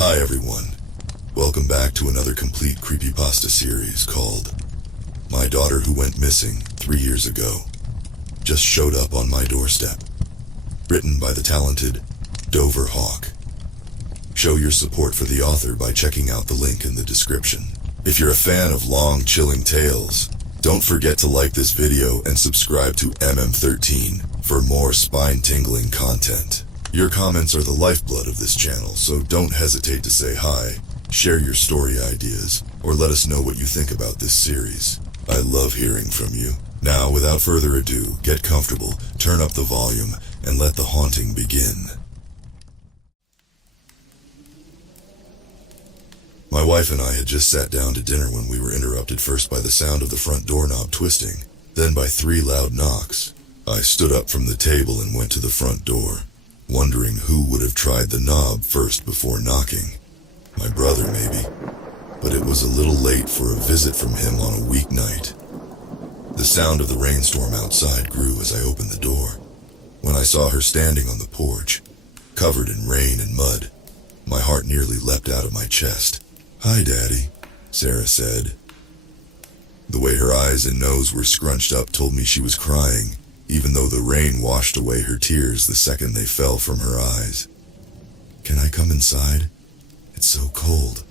Hi everyone, welcome back to another complete Creepypasta series called My Daughter Who Went Missing 3 years ago Just Showed Up on My Doorstep. Written by the talented Dover Hawk. Show your support for the author by checking out the link in the description. If you're a fan of long, chilling tales, don't forget to like this video and subscribe to MM13 for more spine-tingling content. Your comments are the lifeblood of this channel, so don't hesitate to say hi, share your story ideas, or let us know what you think about this series. I love hearing from you. Now, without further ado, get comfortable, turn up the volume, and let the haunting begin. My wife and I had just sat down to dinner when we were interrupted first by the sound of the front doorknob twisting, then by 3 loud knocks. I stood up from the table and went to the front door, wondering who would have tried the knob first before knocking. My brother, maybe. But it was a little late for a visit from him on a weeknight. The sound of the rainstorm outside grew as I opened the door. When I saw her standing on the porch, covered in rain and mud, my heart nearly leapt out of my chest. "Hi, Daddy," Sarah said. The way her eyes and nose were scrunched up told me she was crying, even though the rain washed away her tears the second they fell from her eyes. "Can I come inside? It's so cold."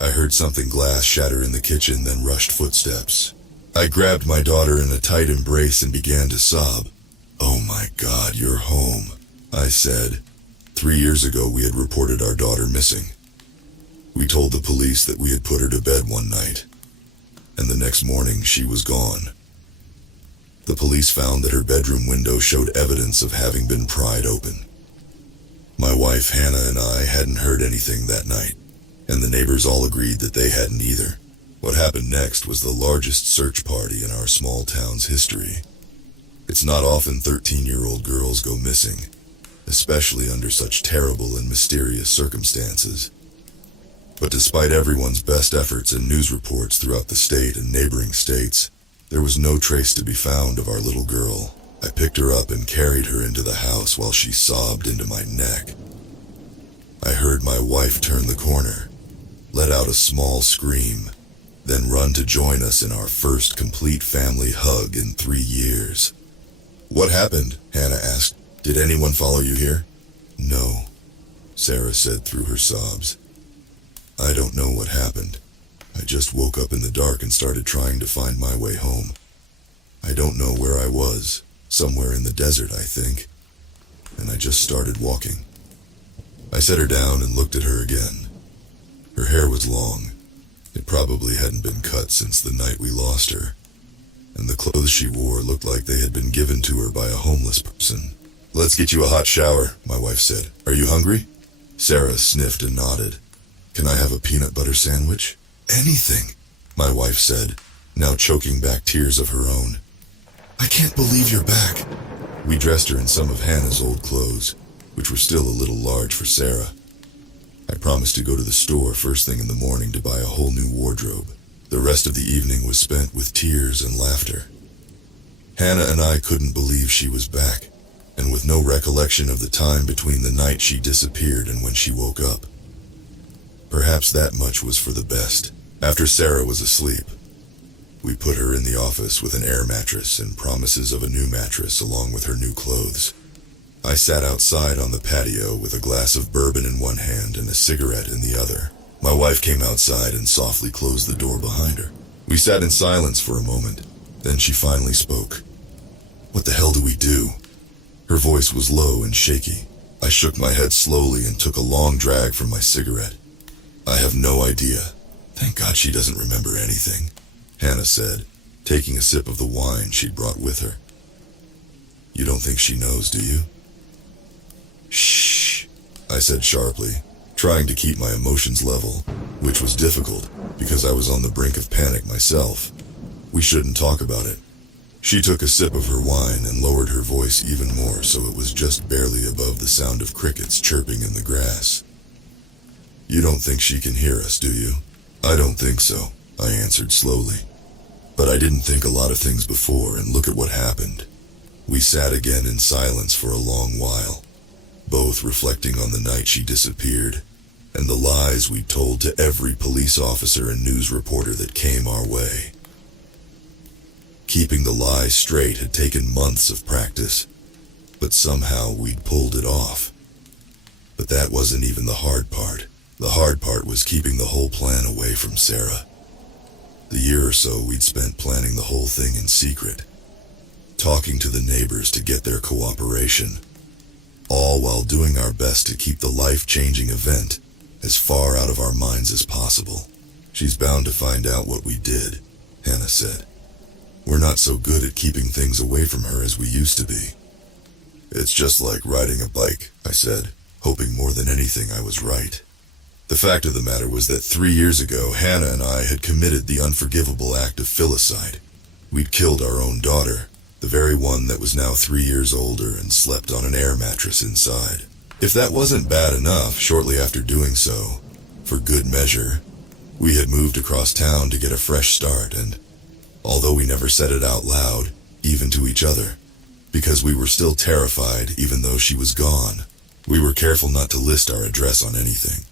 I heard something glass shatter in the kitchen, then rushed footsteps. I grabbed my daughter in a tight embrace and began to sob. "Oh my God, you're home," I said. 3 years ago we had reported our daughter missing. We told the police that we had put her to bed one night, and the next morning she was gone. The police found that her bedroom window showed evidence of having been pried open. My wife Hannah and I hadn't heard anything that night, and the neighbors all agreed that they hadn't either. What happened next was the largest search party in our small town's history. It's not often 13-year-old girls go missing, especially under such terrible and mysterious circumstances. But despite everyone's best efforts and news reports throughout the state and neighboring states, there was no trace to be found of our little girl. I picked her up and carried her into the house while she sobbed into my neck. I heard my wife turn the corner, let out a small scream, then run to join us in our first complete family hug in 3 years. "What happened?" Hannah asked. "Did anyone follow you here?" "No," Sarah said through her sobs. "I don't know what happened. I just woke up in the dark and started trying to find my way home. I don't know where I was, somewhere in the desert, I think, and I just started walking." I set her down and looked at her again. Her hair was long. It probably hadn't been cut since the night we lost her, and the clothes she wore looked like they had been given to her by a homeless person. "Let's get you a hot shower," my wife said. "Are you hungry?" Sarah sniffed and nodded. "Can I have a peanut butter sandwich?" "Anything," my wife said, now choking back tears of her own. "I can't believe you're back." We dressed her in some of Hannah's old clothes, which were still a little large for Sarah. I promised to go to the store first thing in the morning to buy a whole new wardrobe. The rest of the evening was spent with tears and laughter. Hannah and I couldn't believe she was back, and with no recollection of the time between the night she disappeared and when she woke up. Perhaps that much was for the best. After Sarah was asleep, we put her in the office with an air mattress and promises of a new mattress along with her new clothes. I sat outside on the patio with a glass of bourbon in one hand and a cigarette in the other. My wife came outside and softly closed the door behind her. We sat in silence for a moment, then she finally spoke. "What the hell do we do?" Her voice was low and shaky. I shook my head slowly and took a long drag from my cigarette. "I have no idea. Thank God she doesn't remember anything," Hannah said, taking a sip of the wine she'd brought with her. "You don't think she knows, do you?" "Shh," I said sharply, trying to keep my emotions level, which was difficult because I was on the brink of panic myself. "We shouldn't talk about it." She took a sip of her wine and lowered her voice even more so it was just barely above the sound of crickets chirping in the grass. "You don't think she can hear us, do you?" "I don't think so," I answered slowly. "But I didn't think a lot of things before, and look at what happened." We sat again in silence for a long while, both reflecting on the night she disappeared, and the lies we told to every police officer and news reporter that came our way. Keeping the lies straight had taken months of practice, but somehow we'd pulled it off. But that wasn't even the hard part. The hard part was keeping the whole plan away from Sarah. The year or so we'd spent planning the whole thing in secret, talking to the neighbors to get their cooperation, all while doing our best to keep the life-changing event as far out of our minds as possible. "She's bound to find out what we did," Hannah said. "We're not so good at keeping things away from her as we used to be." "It's just like riding a bike," I said, hoping more than anything I was right. The fact of the matter was that 3 years ago, Hannah and I had committed the unforgivable act of filicide. We'd killed our own daughter, the very one that was now 3 years older and slept on an air mattress inside. If that wasn't bad enough, shortly after doing so, for good measure, we had moved across town to get a fresh start, and although we never said it out loud, even to each other, because we were still terrified even though she was gone, we were careful not to list our address on anything.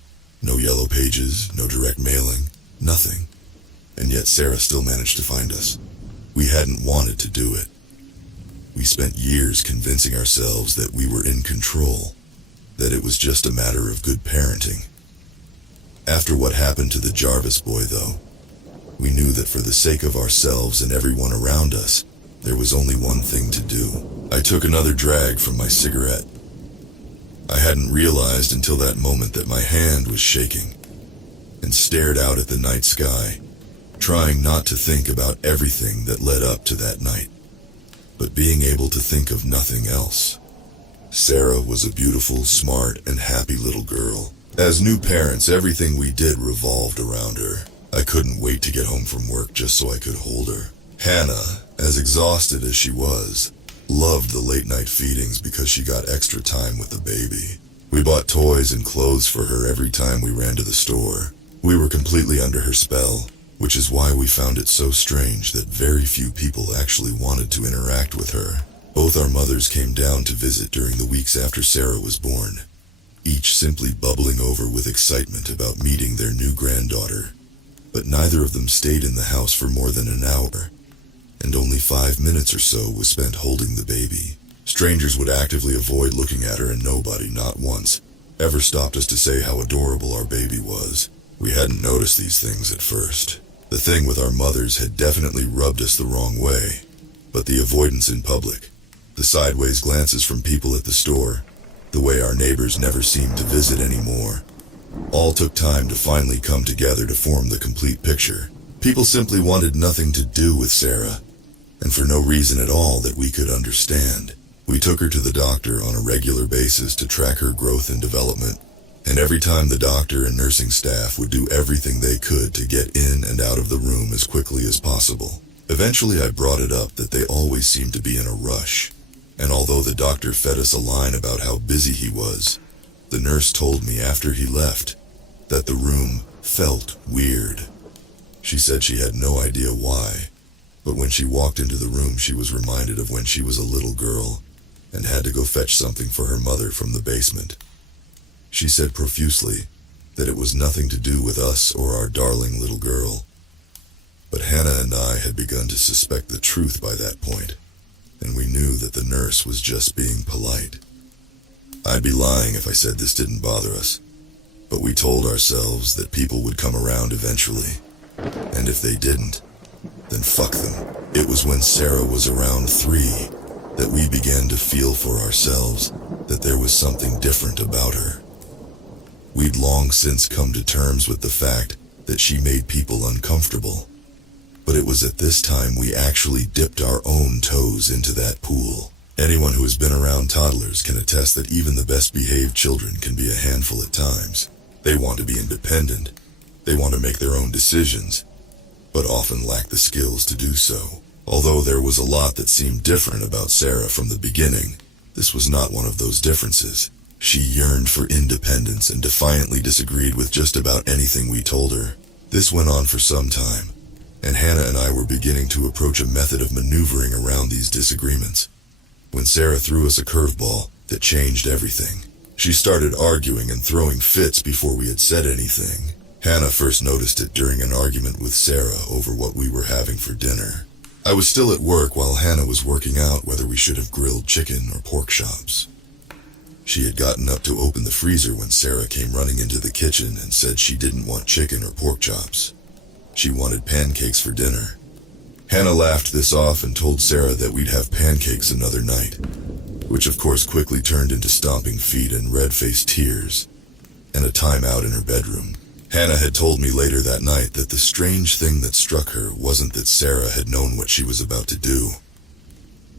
No yellow pages, no direct mailing, nothing. And yet Sarah still managed to find us. We hadn't wanted to do it. We spent years convincing ourselves that we were in control, that it was just a matter of good parenting. After what happened to the Jarvis boy, though, we knew that for the sake of ourselves and everyone around us, there was only one thing to do. I took another drag from my cigarette. I hadn't realized until that moment that my hand was shaking, and stared out at the night sky, trying not to think about everything that led up to that night, but being able to think of nothing else. Sarah was a beautiful, smart, and happy little girl. As new parents, everything we did revolved around her. I couldn't wait to get home from work just so I could hold her. Hannah, as exhausted as she was, loved the late-night feedings because she got extra time with the baby. We bought toys and clothes for her every time we ran to the store. We were completely under her spell, which is why we found it so strange that very few people actually wanted to interact with her. Both our mothers came down to visit during the weeks after Sarah was born, each simply bubbling over with excitement about meeting their new granddaughter. But neither of them stayed in the house for more than an hour, and only 5 minutes or so was spent holding the baby. Strangers would actively avoid looking at her, and nobody, not once, ever stopped us to say how adorable our baby was. We hadn't noticed these things at first. The thing with our mothers had definitely rubbed us the wrong way, but the avoidance in public, the sideways glances from people at the store, the way our neighbors never seemed to visit anymore, all took time to finally come together to form the complete picture. People simply wanted nothing to do with Sarah, and for no reason at all that we could understand. We took her to the doctor on a regular basis to track her growth and development, and every time the doctor and nursing staff would do everything they could to get in and out of the room as quickly as possible. Eventually I brought it up that they always seemed to be in a rush, and although the doctor fed us a line about how busy he was, the nurse told me after he left that the room felt weird. She said she had no idea why, but when she walked into the room she was reminded of when she was a little girl and had to go fetch something for her mother from the basement. She said profusely that it was nothing to do with us or our darling little girl. But Hannah and I had begun to suspect the truth by that point, and we knew that the nurse was just being polite. I'd be lying if I said this didn't bother us, but we told ourselves that people would come around eventually, and if they didn't, then fuck them. It was when Sarah was around 3 that we began to feel for ourselves that there was something different about her. We'd long since come to terms with the fact that she made people uncomfortable, but it was at this time we actually dipped our own toes into that pool. Anyone who has been around toddlers can attest that even the best behaved children can be a handful at times. They want to be independent, they want to make their own decisions, but often lack the skills to do so. Although there was a lot that seemed different about Sarah from the beginning, this was not one of those differences. She yearned for independence and defiantly disagreed with just about anything we told her. This went on for some time, and Hannah and I were beginning to approach a method of maneuvering around these disagreements, when Sarah threw us a curveball that changed everything. She started arguing and throwing fits before we had said anything. Hannah first noticed it during an argument with Sarah over what we were having for dinner. I was still at work while Hannah was working out whether we should have grilled chicken or pork chops. She had gotten up to open the freezer when Sarah came running into the kitchen and said she didn't want chicken or pork chops. She wanted pancakes for dinner. Hannah laughed this off and told Sarah that we'd have pancakes another night, which of course quickly turned into stomping feet and red-faced tears, and a timeout in her bedroom. Hannah had told me later that night that the strange thing that struck her wasn't that Sarah had known what she was about to do,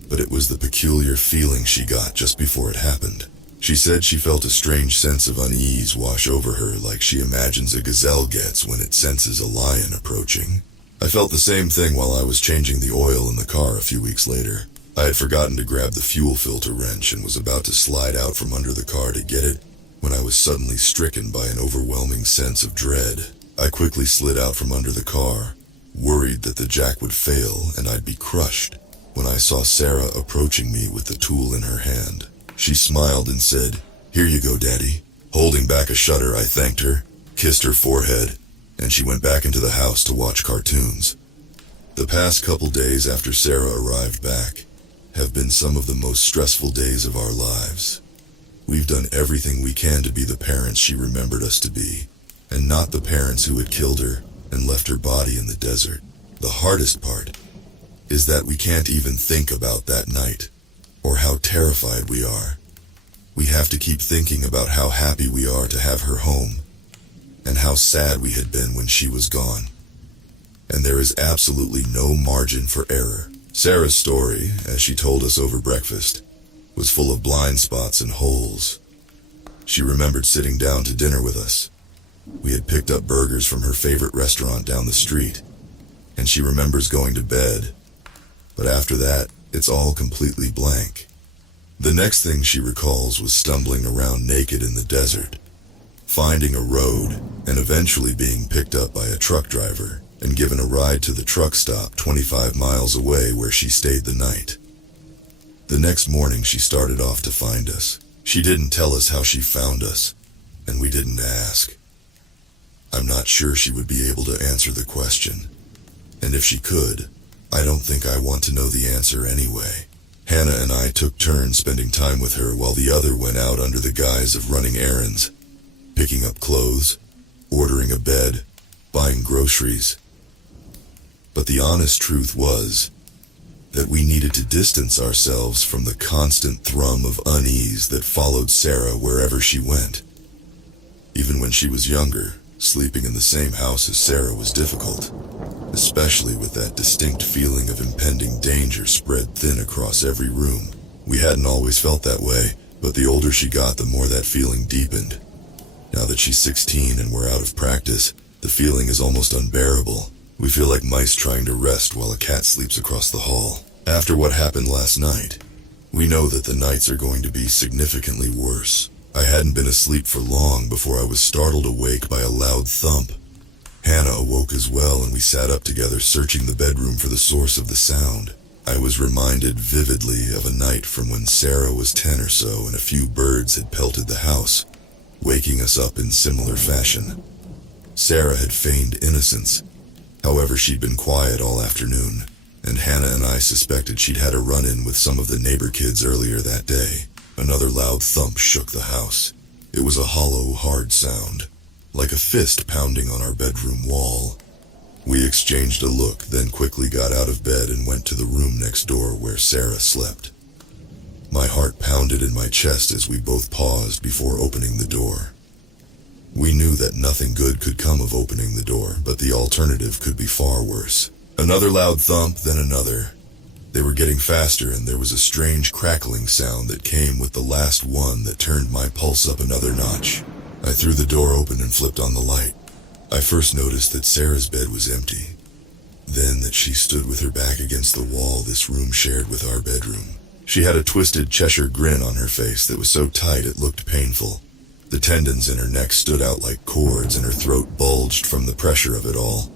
but it was the peculiar feeling she got just before it happened. She said she felt a strange sense of unease wash over her like she imagines a gazelle gets when it senses a lion approaching. I felt the same thing while I was changing the oil in the car a few weeks later. I had forgotten to grab the fuel filter wrench and was about to slide out from under the car to get it when I was suddenly stricken by an overwhelming sense of dread. I quickly slid out from under the car, worried that the jack would fail and I'd be crushed, when I saw Sarah approaching me with the tool in her hand. She smiled and said, "Here you go, Daddy." Holding back a shudder, I thanked her, kissed her forehead, and she went back into the house to watch cartoons. The past couple days after Sarah arrived back have been some of the most stressful days of our lives. We've done everything we can to be the parents she remembered us to be, and not the parents who had killed her and left her body in the desert. The hardest part is that we can't even think about that night, or how terrified we are. We have to keep thinking about how happy we are to have her home, and how sad we had been when she was gone. And there is absolutely no margin for error. Sarah's story, as she told us over breakfast, was full of blind spots and holes. She remembered sitting down to dinner with us. We had picked up burgers from her favorite restaurant down the street, and she remembers going to bed. But after that, it's all completely blank. The next thing she recalls was stumbling around naked in the desert, finding a road, and eventually being picked up by a truck driver and given a ride to the truck stop 25 miles away where she stayed the night. The next morning she started off to find us. She didn't tell us how she found us, and we didn't ask. I'm not sure she would be able to answer the question, and if she could, I don't think I want to know the answer anyway. Hannah and I took turns spending time with her while the other went out under the guise of running errands, picking up clothes, ordering a bed, buying groceries. But the honest truth was that we needed to distance ourselves from the constant thrum of unease that followed Sarah wherever she went. Even when she was younger, sleeping in the same house as Sarah was difficult, especially with that distinct feeling of impending danger spread thin across every room. We hadn't always felt that way, but the older she got, the more that feeling deepened. Now that she's 16 and we're out of practice, the feeling is almost unbearable. We feel like mice trying to rest while a cat sleeps across the hall. After what happened last night, we know that the nights are going to be significantly worse. I hadn't been asleep for long before I was startled awake by a loud thump. Hannah awoke as well, and we sat up together searching the bedroom for the source of the sound. I was reminded vividly of a night from when Sarah was 10 or so and a few birds had pelted the house, waking us up in similar fashion. Sarah had feigned innocence. However, she'd been quiet all afternoon, and Hannah and I suspected she'd had a run-in with some of the neighbor kids earlier that day. Another loud thump shook the house. It was a hollow, hard sound, like a fist pounding on our bedroom wall. We exchanged a look, then quickly got out of bed and went to the room next door where Sarah slept. My heart pounded in my chest as we both paused before opening the door. We knew that nothing good could come of opening the door, but the alternative could be far worse. Another loud thump, then another. They were getting faster, and there was a strange crackling sound that came with the last one that turned my pulse up another notch. I threw the door open and flipped on the light. I first noticed that Sarah's bed was empty, then that she stood with her back against the wall this room shared with our bedroom. She had a twisted Cheshire grin on her face that was so tight it looked painful. The tendons in her neck stood out like cords and her throat bulged from the pressure of it all.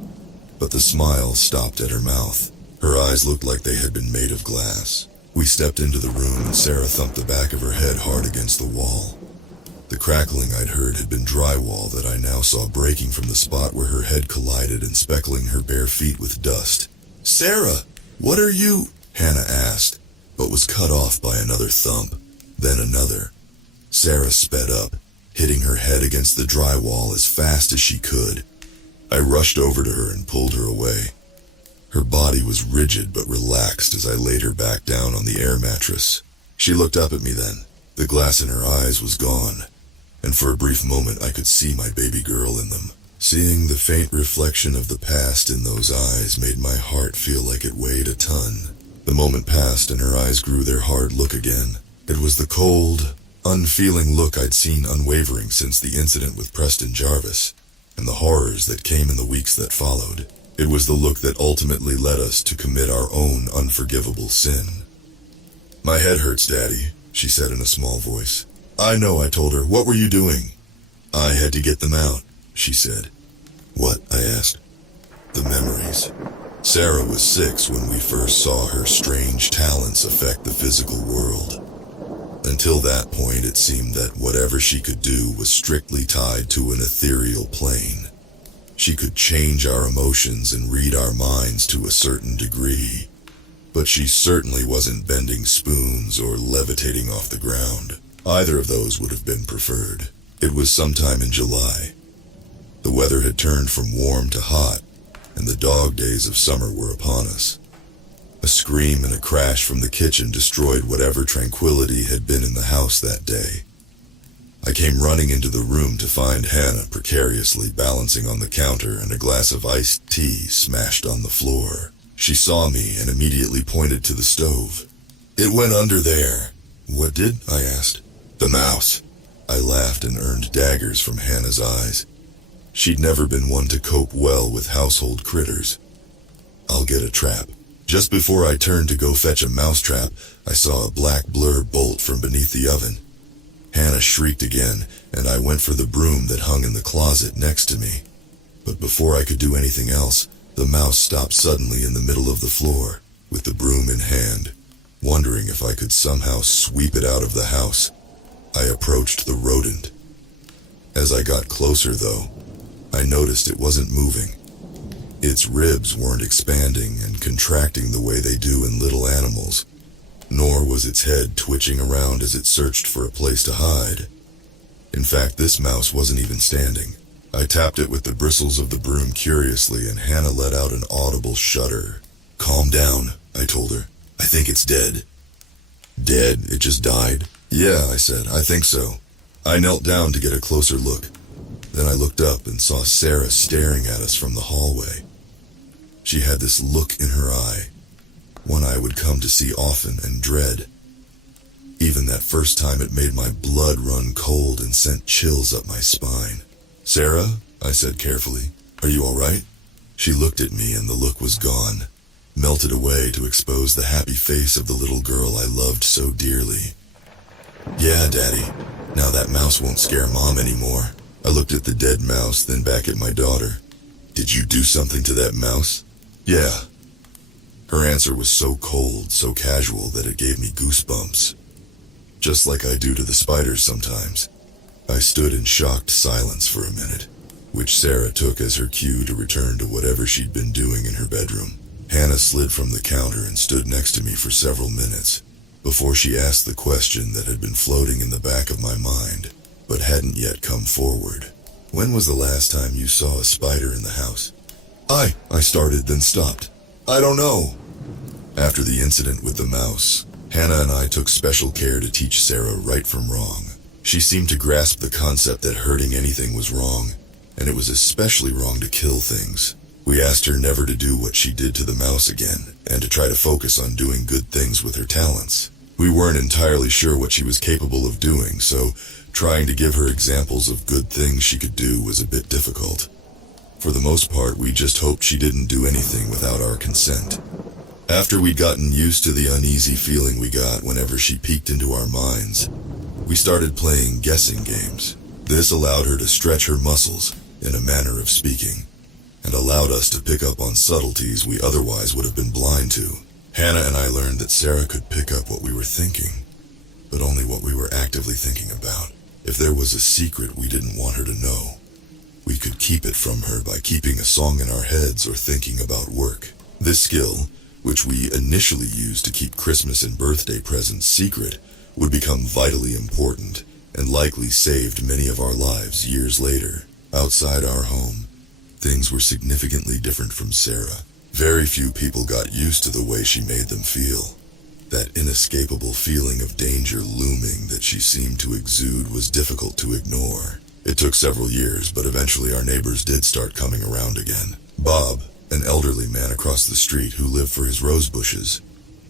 But the smile stopped at her mouth. Her eyes looked like they had been made of glass. We stepped into the room and Sarah thumped the back of her head hard against the wall. The crackling I'd heard had been drywall that I now saw breaking from the spot where her head collided and speckling her bare feet with dust. "Sarah, what are you?" Hannah asked, but was cut off by another thump, then another. Sarah sped up, hitting her head against the drywall as fast as she could. I rushed over to her and pulled her away. Her body was rigid but relaxed as I laid her back down on the air mattress. She looked up at me then. The glass in her eyes was gone, and for a brief moment I could see my baby girl in them. Seeing the faint reflection of the past in those eyes made my heart feel like it weighed a ton. The moment passed and her eyes grew their hard look again. It was the cold, unfeeling look I'd seen unwavering since the incident with Preston Jarvis, and the horrors that came in the weeks that followed. It was the look that ultimately led us to commit our own unforgivable sin. "My head hurts, Daddy," she said in a small voice. "I know," I told her. "What were you doing?" "I had to get them out," she said. "What?" I asked. "The memories." Sarah was 6 when we first saw her strange talents affect the physical world. Until that point, it seemed that whatever she could do was strictly tied to an ethereal plane. She could change our emotions and read our minds to a certain degree, but she certainly wasn't bending spoons or levitating off the ground. Either of those would have been preferred. It was sometime in July. The weather had turned from warm to hot, and the dog days of summer were upon us. A scream and a crash from the kitchen destroyed whatever tranquility had been in the house that day. I came running into the room to find Hannah precariously balancing on the counter and a glass of iced tea smashed on the floor. She saw me and immediately pointed to the stove. "It went under there." "What did?" I asked. "The mouse." I laughed and earned daggers from Hannah's eyes. She'd never been one to cope well with household critters. "I'll get a trap." Just before I turned to go fetch a mousetrap, I saw a black blur bolt from beneath the oven. Hannah shrieked again, and I went for the broom that hung in the closet next to me. But before I could do anything else, the mouse stopped suddenly in the middle of the floor, with the broom in hand, wondering if I could somehow sweep it out of the house. I approached the rodent. As I got closer, though, I noticed it wasn't moving. Its ribs weren't expanding and contracting the way they do in little animals, nor was its head twitching around as it searched for a place to hide. In fact, this mouse wasn't even standing. I tapped it with the bristles of the broom curiously, and Hannah let out an audible shudder. "Calm down," I told her. "I think it's dead." "Dead? It just died?" "Yeah," I said, "I think so." I knelt down to get a closer look. Then I looked up and saw Sarah staring at us from the hallway. She had this look in her eye, one I would come to see often and dread. Even that first time it made my blood run cold and sent chills up my spine. "Sarah," I said carefully, "are you all right?" She looked at me and the look was gone, melted away to expose the happy face of the little girl I loved so dearly. "Yeah, Daddy, now that mouse won't scare Mom anymore." I looked at the dead mouse, then back at my daughter. "Did you do something to that mouse?" "Yeah." Her answer was so cold, so casual that it gave me goosebumps. Just like I do to the spiders sometimes. I stood in shocked silence for a minute, which Sarah took as her cue to return to whatever she'd been doing in her bedroom. Hannah slid from the counter and stood next to me for several minutes, before she asked the question that had been floating in the back of my mind, but hadn't yet come forward. "When was the last time you saw a spider in the house?" I started, then stopped. "I don't know." After the incident with the mouse, Hannah and I took special care to teach Sarah right from wrong. She seemed to grasp the concept that hurting anything was wrong, and it was especially wrong to kill things. We asked her never to do what she did to the mouse again, and to try to focus on doing good things with her talents. We weren't entirely sure what she was capable of doing, so trying to give her examples of good things she could do was a bit difficult. For the most part, we just hoped she didn't do anything without our consent. After we'd gotten used to the uneasy feeling we got whenever she peeked into our minds, we started playing guessing games. This allowed her to stretch her muscles, in a manner of speaking, and allowed us to pick up on subtleties we otherwise would have been blind to. Hannah and I learned that Sarah could pick up what we were thinking, but only what we were actively thinking about. If there was a secret we didn't want her to know, we could keep it from her by keeping a song in our heads or thinking about work. This skill, which we initially used to keep Christmas and birthday presents secret, would become vitally important and likely saved many of our lives years later. Outside our home, things were significantly different from Sarah. Very few people got used to the way she made them feel. That inescapable feeling of danger looming that she seemed to exude was difficult to ignore. It took several years, but eventually our neighbors did start coming around again. Bob, an elderly man across the street who lived for his rose bushes,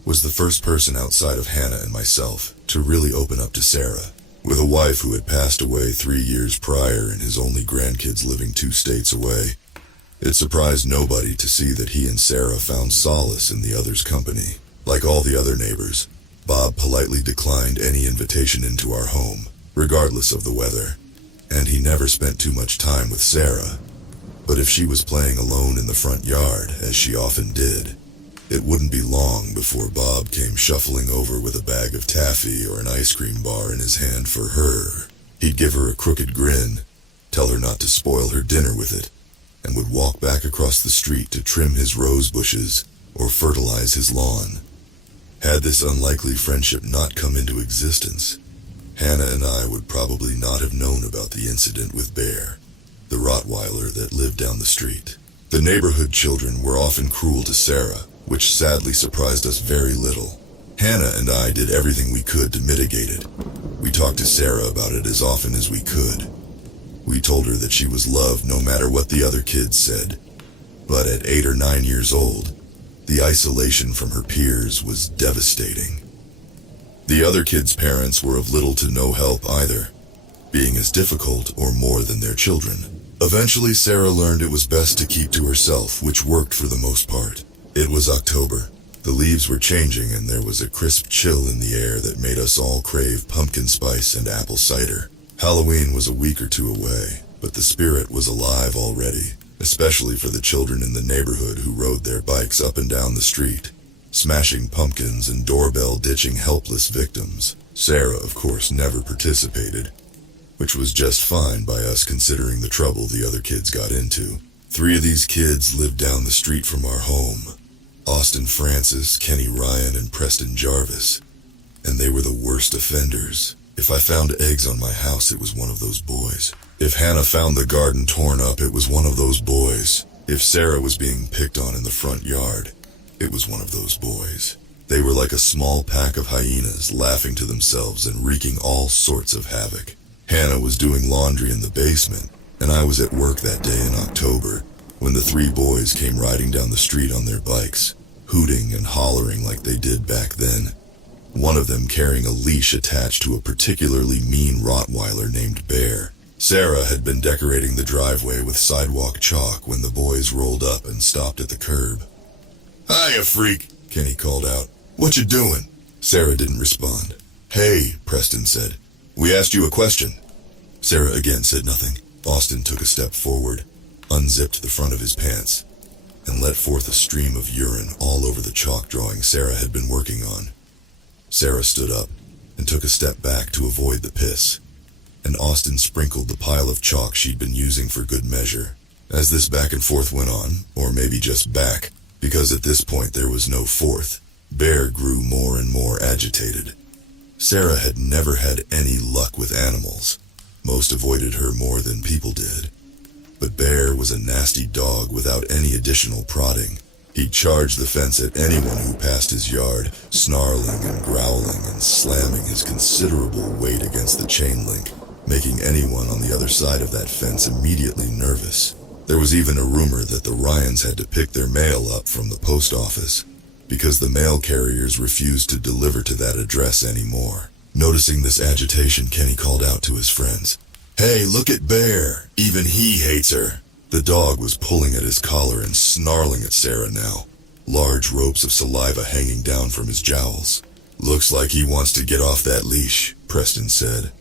was the first person outside of Hannah and myself to really open up to Sarah. With a wife who had passed away 3 years prior and his only grandkids living 2 states away, it surprised nobody to see that he and Sarah found solace in the other's company. Like all the other neighbors, Bob politely declined any invitation into our home, regardless of the weather, and he never spent too much time with Sarah. But if she was playing alone in the front yard, as she often did, it wouldn't be long before Bob came shuffling over with a bag of taffy or an ice cream bar in his hand for her. He'd give her a crooked grin, tell her not to spoil her dinner with it, and would walk back across the street to trim his rose bushes or fertilize his lawn. Had this unlikely friendship not come into existence, Hannah and I would probably not have known about the incident with Bear, the Rottweiler that lived down the street. The neighborhood children were often cruel to Sarah, which sadly surprised us very little. Hannah and I did everything we could to mitigate it. We talked to Sarah about it as often as we could. We told her that she was loved no matter what the other kids said. But at 8 or 9 years old, the isolation from her peers was devastating. The other kids' parents were of little to no help either, being as difficult or more than their children. Eventually, Sarah learned it was best to keep to herself, which worked for the most part. It was October. The leaves were changing and there was a crisp chill in the air that made us all crave pumpkin spice and apple cider. Halloween was a week or 2 away, but the spirit was alive already, especially for the children in the neighborhood who rode their bikes up and down the street, smashing pumpkins and doorbell ditching helpless victims. Sarah, of course, never participated, which was just fine by us considering the trouble the other kids got into. 3 of these kids lived down the street from our home: Austin Francis, Kenny Ryan, and Preston Jarvis, and they were the worst offenders. If I found eggs on my house, it was one of those boys. If Hannah found the garden torn up, it was one of those boys. If Sarah was being picked on in the front yard, it was one of those boys. They were like a small pack of hyenas, laughing to themselves and wreaking all sorts of havoc. Hannah was doing laundry in the basement, and I was at work that day in October when the 3 boys came riding down the street on their bikes, hooting and hollering like they did back then. One of them carrying a leash attached to a particularly mean Rottweiler named Bear. Sarah had been decorating the driveway with sidewalk chalk when the boys rolled up and stopped at the curb. "Hiya, freak," Kenny called out. "What you doing?" Sarah didn't respond. "Hey," Preston said. "We asked you a question." Sarah again said nothing. Austin took a step forward, unzipped the front of his pants, and let forth a stream of urine all over the chalk drawing Sarah had been working on. Sarah stood up and took a step back to avoid the piss, and Austin sprinkled the pile of chalk she'd been using for good measure. As this back and forth went on, or maybe just back, because at this point there was no forth, Bear grew more and more agitated. Sarah had never had any luck with animals. Most avoided her more than people did. But Bear was a nasty dog without any additional prodding. He'd charge the fence at anyone who passed his yard, snarling and growling and slamming his considerable weight against the chain link, making anyone on the other side of that fence immediately nervous. There was even a rumor that the Ryans had to pick their mail up from the post office, because the mail carriers refused to deliver to that address anymore. Noticing this agitation, Kenny called out to his friends, "Hey, look at Bear. Even he hates her." The dog was pulling at his collar and snarling at Sarah now, large ropes of saliva hanging down from his jowls. "Looks like he wants to get off that leash," Preston said.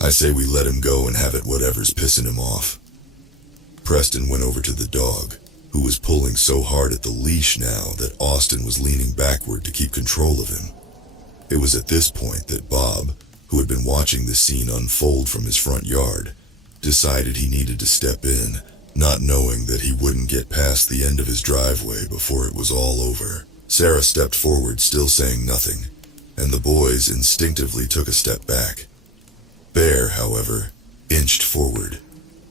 "I say we let him go and have it whatever's pissing him off." Preston went over to the dog, who was pulling so hard at the leash now that Austin was leaning backward to keep control of him. It was at this point that Bob, who had been watching the scene unfold from his front yard, decided he needed to step in, not knowing that he wouldn't get past the end of his driveway before it was all over. Sarah stepped forward, still saying nothing, and the boys instinctively took a step back. Bear, however, inched forward,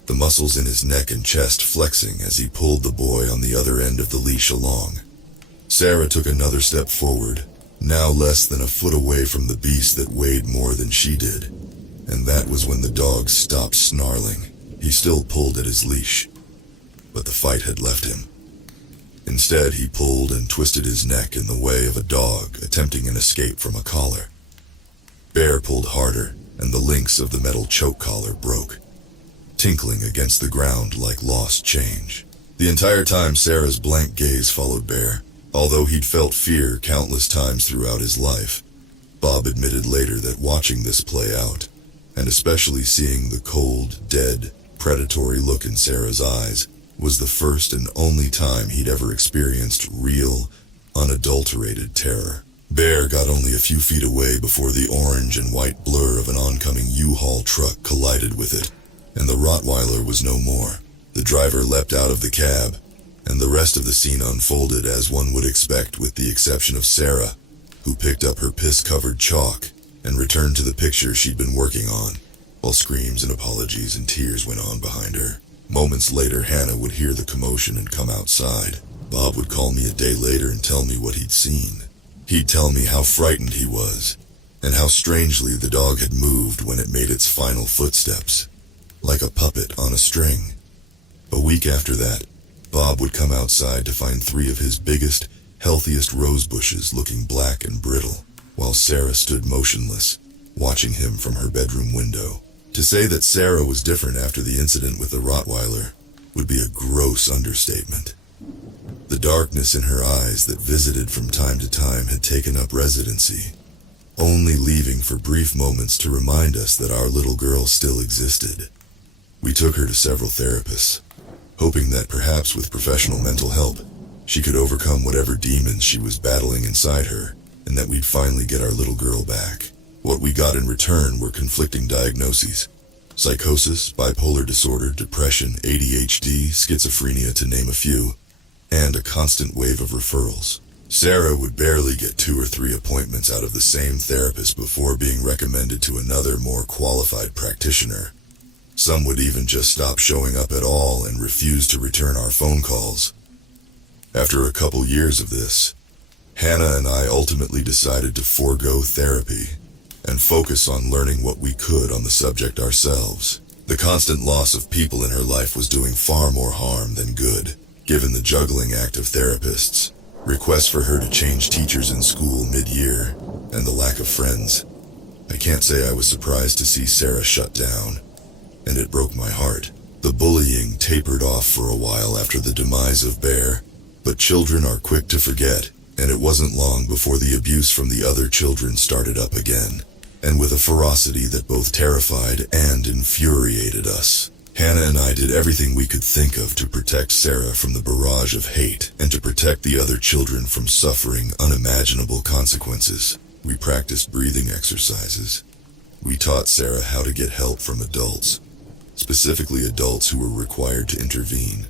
the muscles in his neck and chest flexing as he pulled the boy on the other end of the leash along. Sarah took another step forward, now less than a foot away from the beast that weighed more than she did, and that was when the dog stopped snarling. He still pulled at his leash, but the fight had left him. Instead, he pulled and twisted his neck in the way of a dog attempting an escape from a collar. Bear pulled harder, and the links of the metal choke collar broke, tinkling against the ground like lost change. The entire time, Sarah's blank gaze followed Bear. Although he'd felt fear countless times throughout his life, Bob admitted later that watching this play out, and especially seeing the cold, dead, predatory look in Sarah's eyes, was the first and only time he'd ever experienced real, unadulterated terror. Bear got only a few feet away before the orange and white blur of an oncoming U-Haul truck collided with it, and the Rottweiler was no more. The driver leapt out of the cab, and the rest of the scene unfolded as one would expect, with the exception of Sarah, who picked up her piss-covered chalk and returned to the picture she'd been working on, while screams and apologies and tears went on behind her. Moments later, Hannah would hear the commotion and come outside. Bob would call me a day later and tell me what he'd seen. He'd tell me how frightened he was, and how strangely the dog had moved when it made its final footsteps, like a puppet on a string. A week after that, Bob would come outside to find 3 of his biggest, healthiest rose bushes looking black and brittle, while Sarah stood motionless, watching him from her bedroom window. To say that Sarah was different after the incident with the Rottweiler would be a gross understatement. The darkness in her eyes that visited from time to time had taken up residency, only leaving for brief moments to remind us that our little girl still existed. We took her to several therapists, hoping that perhaps with professional mental help, she could overcome whatever demons she was battling inside her, and that we'd finally get our little girl back. What we got in return were conflicting diagnoses: psychosis, bipolar disorder, depression, ADHD, schizophrenia, to name a few, and a constant wave of referrals. Sarah would barely get 2 or 3 appointments out of the same therapist before being recommended to another, more qualified practitioner. Some would even just stop showing up at all and refuse to return our phone calls. After a couple years of this, Hannah and I ultimately decided to forego therapy and focus on learning what we could on the subject ourselves. The constant loss of people in her life was doing far more harm than good, given the juggling act of therapists, requests for her to change teachers in school mid-year, and the lack of friends. I can't say I was surprised to see Sarah shut down, and it broke my heart. The bullying tapered off for a while after the demise of Bear, but children are quick to forget, and it wasn't long before the abuse from the other children started up again, and with a ferocity that both terrified and infuriated us. Hannah and I did everything we could think of to protect Sarah from the barrage of hate and to protect the other children from suffering unimaginable consequences. We practiced breathing exercises. We taught Sarah how to get help from adults, specifically adults who were required to intervene,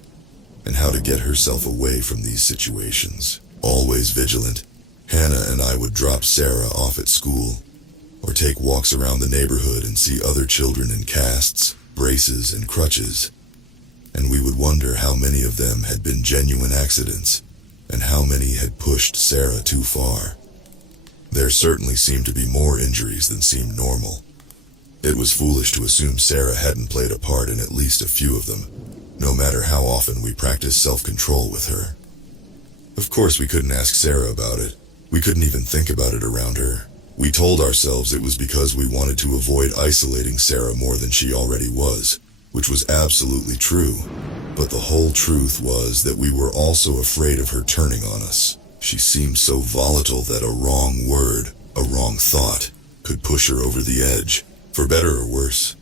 and how to get herself away from these situations. Always vigilant, Hannah and I would drop Sarah off at school, or take walks around the neighborhood and see other children in casts, braces, and crutches, and we would wonder how many of them had been genuine accidents, and how many had pushed Sarah too far. There certainly seemed to be more injuries than seemed normal. It was foolish to assume Sarah hadn't played a part in at least a few of them, no matter how often we practiced self-control with her. Of course we couldn't ask Sarah about it. We couldn't even think about it around her. We told ourselves it was because we wanted to avoid isolating Sarah more than she already was, which was absolutely true. But the whole truth was that we were also afraid of her turning on us. She seemed so volatile that a wrong word, a wrong thought, could push her over the edge, for better or worse.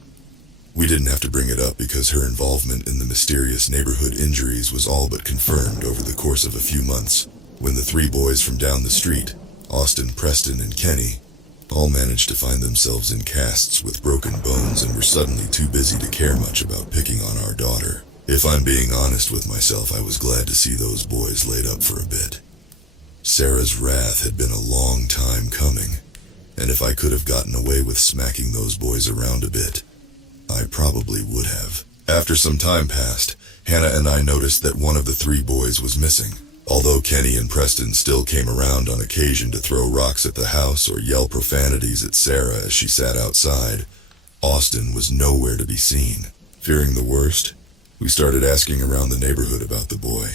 We didn't have to bring it up because her involvement in the mysterious neighborhood injuries was all but confirmed over the course of a few months, when the 3 boys from down the street, Austin, Preston, and Kenny, All managed to find themselves in casts with broken bones and were suddenly too busy to care much about picking on our daughter. If I'm being honest with myself, I was glad to see those boys laid up for a bit. Sarah's wrath had been a long time coming, and if I could have gotten away with smacking those boys around a bit, I probably would have. After some time passed, Hannah and I noticed that one of the 3 boys was missing. Although Kenny and Preston still came around on occasion to throw rocks at the house or yell profanities at Sarah as she sat outside, Austin was nowhere to be seen. Fearing the worst, we started asking around the neighborhood about the boy.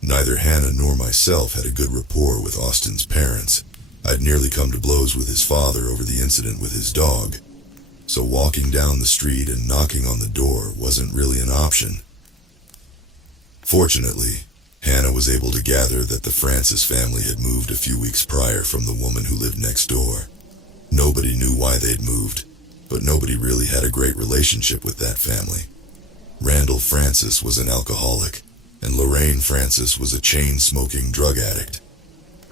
Neither Hannah nor myself had a good rapport with Austin's parents. I'd nearly come to blows with his father over the incident with his dog, so walking down the street and knocking on the door wasn't really an option. Fortunately, Hannah was able to gather that the Francis family had moved a few weeks prior from the woman who lived next door. Nobody knew why they'd moved, but nobody really had a great relationship with that family. Randall Francis was an alcoholic, and Lorraine Francis was a chain-smoking drug addict.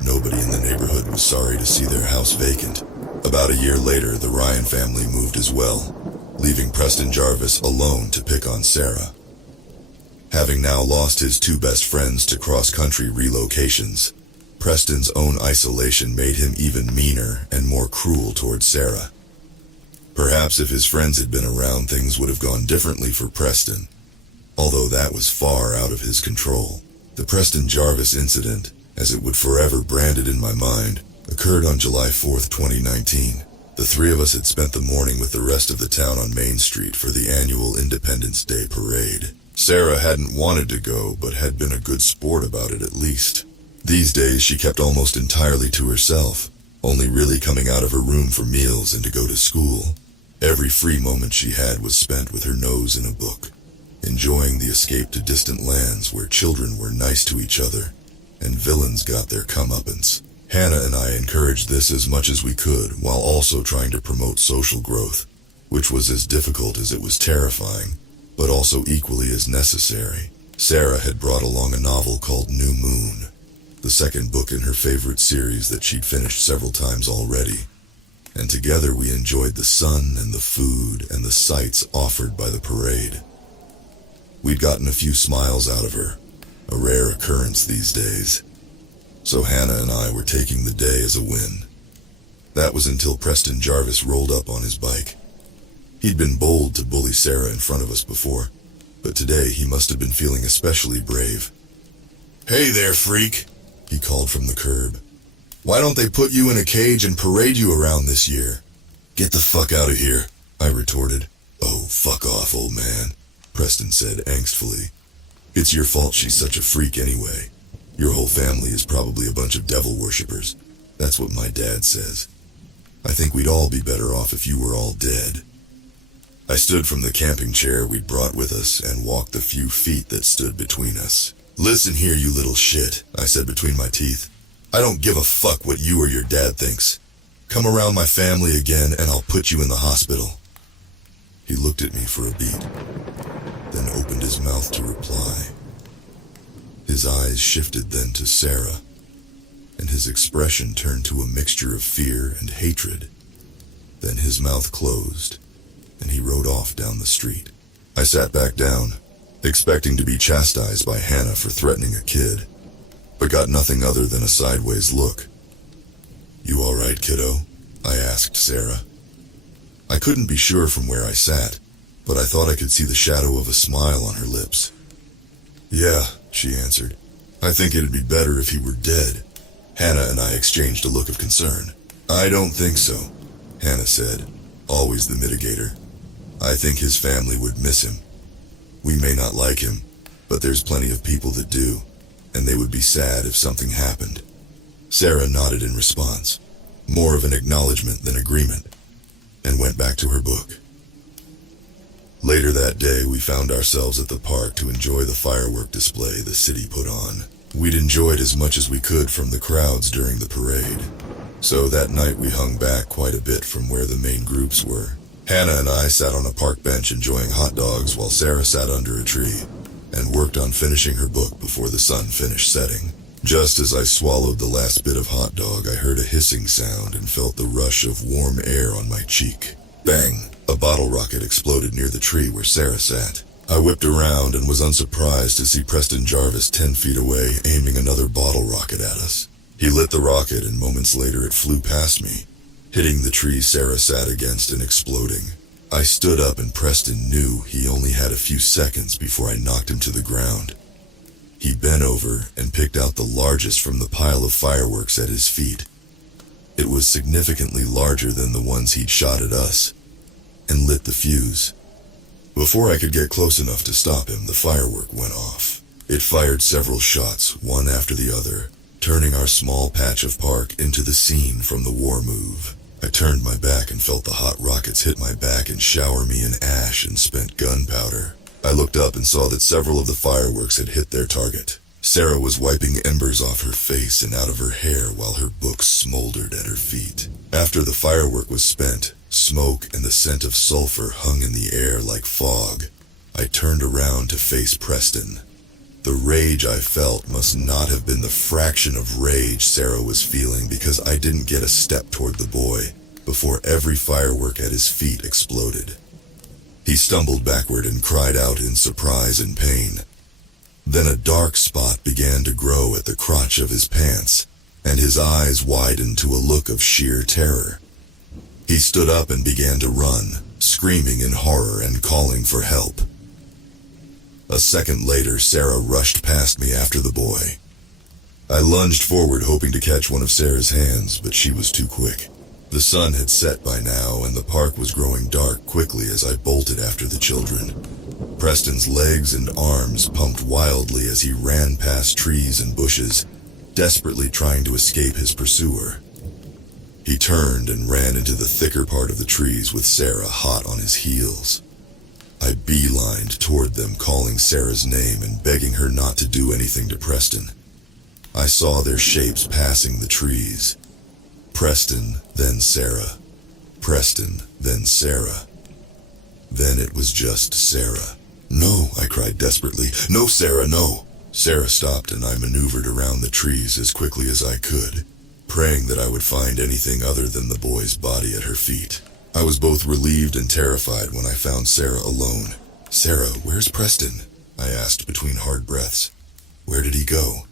Nobody in the neighborhood was sorry to see their house vacant. About a year later, the Ryan family moved as well, leaving Preston Jarvis alone to pick on Sarah. Having now lost his 2 best friends to cross-country relocations, Preston's own isolation made him even meaner and more cruel towards Sarah. Perhaps if his friends had been around, things would have gone differently for Preston, although that was far out of his control. The Preston Jarvis incident, as it would forever branded in my mind, occurred on July 4th, 2019. The 3 of us had spent the morning with the rest of the town on Main Street for the annual Independence Day parade. Sarah hadn't wanted to go, but had been a good sport about it at least. These days she kept almost entirely to herself, only really coming out of her room for meals and to go to school. Every free moment she had was spent with her nose in a book, enjoying the escape to distant lands where children were nice to each other and villains got their comeuppance. Hannah and I encouraged this as much as we could, while also trying to promote social growth, which was as difficult as it was terrifying, but also equally as necessary. Sarah had brought along a novel called New Moon, the second book in her favorite series that she'd finished several times already, and together we enjoyed the sun and the food and the sights offered by the parade. We'd gotten a few smiles out of her, a rare occurrence these days, so Hannah and I were taking the day as a win. That was until Preston Jarvis rolled up on his bike. He'd been bold to bully Sarah in front of us before, but today he must have been feeling especially brave. "Hey there, freak," he called from the curb. "Why don't they put you in a cage and parade you around this year?" "Get the fuck out of here," I retorted. "Oh, fuck off, old man," Preston said angstfully. "It's your fault she's such a freak anyway. Your whole family is probably a bunch of devil worshippers. That's what my dad says. I think we'd all be better off if you were all dead." I stood from the camping chair we'd brought with us and walked the few feet that stood between us. "Listen here, you little shit," I said between my teeth. "I don't give a fuck what you or your dad thinks. Come around my family again and I'll put you in the hospital." He looked at me for a beat, then opened his mouth to reply. His eyes shifted then to Sarah, and his expression turned to a mixture of fear and hatred. Then his mouth closed, and he rode off down the street. I sat back down, expecting to be chastised by Hannah for threatening a kid, but got nothing other than a sideways look. "You all right, kiddo?" I asked Sarah. I couldn't be sure from where I sat, but I thought I could see the shadow of a smile on her lips. "Yeah," she answered. "I think it'd be better if he were dead." Hannah and I exchanged a look of concern. "I don't think so," Hannah said, always the mitigator. "I think his family would miss him. We may not like him, but there's plenty of people that do, and they would be sad if something happened." Sarah nodded in response, more of an acknowledgement than agreement, and went back to her book. Later that day, we found ourselves at the park to enjoy the firework display the city put on. We'd enjoyed as much as we could from the crowds during the parade, so that night we hung back quite a bit from where the main groups were. Hannah and I sat on a park bench enjoying hot dogs while Sarah sat under a tree and worked on finishing her book before the sun finished setting. Just as I swallowed the last bit of hot dog, I heard a hissing sound and felt the rush of warm air on my cheek. Bang! A bottle rocket exploded near the tree where Sarah sat. I whipped around and was unsurprised to see Preston Jarvis 10 feet away aiming another bottle rocket at us. He lit the rocket and moments later it flew past me, hitting the tree Sarah sat against and exploding. I stood up and Preston knew he only had a few seconds before I knocked him to the ground. He bent over and picked out the largest from the pile of fireworks at his feet. It was significantly larger than the ones he'd shot at us, and lit the fuse. Before I could get close enough to stop him, the firework went off. It fired several shots, one after the other, turning our small patch of park into the scene from the war move. I turned my back and felt the hot rockets hit my back and shower me in ash and spent gunpowder. I looked up and saw that several of the fireworks had hit their target. Sarah was wiping embers off her face and out of her hair while her books smoldered at her feet. After the firework was spent, smoke and the scent of sulfur hung in the air like fog. I turned around to face Preston. The rage I felt must not have been the fraction of rage Sarah was feeling because I didn't get a step toward the boy before every firework at his feet exploded. He stumbled backward and cried out in surprise and pain. Then a dark spot began to grow at the crotch of his pants, and his eyes widened to a look of sheer terror. He stood up and began to run, screaming in horror and calling for help. A second later, Sarah rushed past me after the boy. I lunged forward hoping to catch one of Sarah's hands, but she was too quick. The sun had set by now, and the park was growing dark quickly as I bolted after the children. Preston's legs and arms pumped wildly as he ran past trees and bushes, desperately trying to escape his pursuer. He turned and ran into the thicker part of the trees with Sarah hot on his heels. I beelined toward them, calling Sarah's name and begging her not to do anything to Preston. I saw their shapes passing the trees. Preston, then Sarah. Preston, then Sarah. Then it was just Sarah. "No," I cried desperately. "No, Sarah, no." Sarah stopped and I maneuvered around the trees as quickly as I could, praying that I would find anything other than the boy's body at her feet. I was both relieved and terrified when I found Sarah alone. "Sarah, where's Preston?" I asked between hard breaths. "Where did he go?"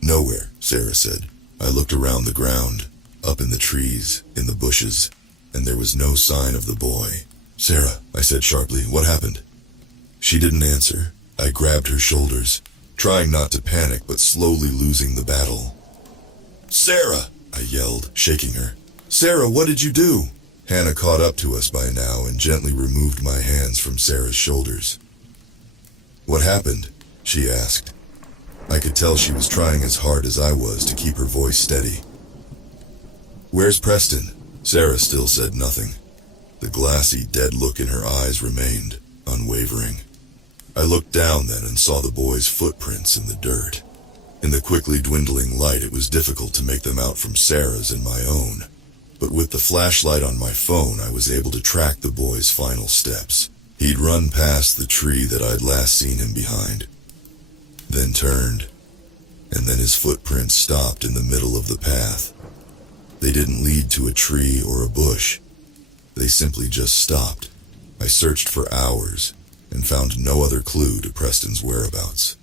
"Nowhere," Sarah said. I looked around the ground, up in the trees, in the bushes, and there was no sign of the boy. "Sarah," I said sharply, "what happened?" She didn't answer. I grabbed her shoulders, trying not to panic but slowly losing the battle. "Sarah!" I yelled, shaking her. "Sarah, what did you do?" Hannah caught up to us by now and gently removed my hands from Sarah's shoulders. "What happened?" she asked. I could tell she was trying as hard as I was to keep her voice steady. "Where's Preston?" Sarah still said nothing. The glassy, dead look in her eyes remained, unwavering. I looked down then and saw the boy's footprints in the dirt. In the quickly dwindling light, it was difficult to make them out from Sarah's and my own. But with the flashlight on my phone, I was able to track the boy's final steps. He'd run past the tree that I'd last seen him behind, then turned, and then his footprints stopped in the middle of the path. They didn't lead to a tree or a bush. They simply just stopped. I searched for hours and found no other clue to Preston's whereabouts.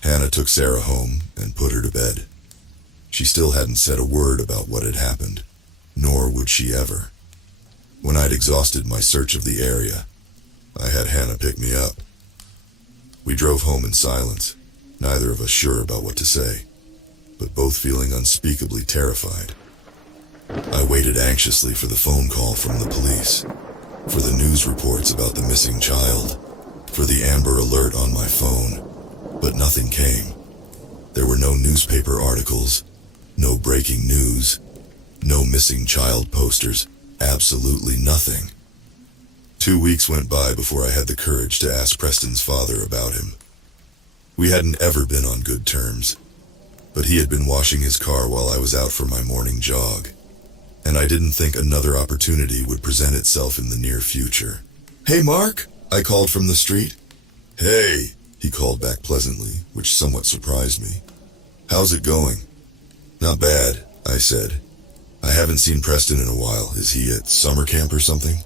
Hannah took Sarah home and put her to bed. She still hadn't said a word about what had happened, nor would she ever. When I'd exhausted my search of the area, I had Hannah pick me up. We drove home in silence, neither of us sure about what to say, but both feeling unspeakably terrified. I waited anxiously for the phone call from the police, for the news reports about the missing child, for the Amber Alert on my phone, but nothing came. There were no newspaper articles, no breaking news, no missing child posters, absolutely nothing. 2 weeks went by before I had the courage to ask Preston's father about him. We hadn't ever been on good terms, but he had been washing his car while I was out for my morning jog, and I didn't think another opportunity would present itself in the near future. "Hey, Mark," I called from the street. "Hey," he called back pleasantly, which somewhat surprised me. "How's it going?" "Not bad," I said. "I haven't seen Preston in a while. Is he at summer camp or something?"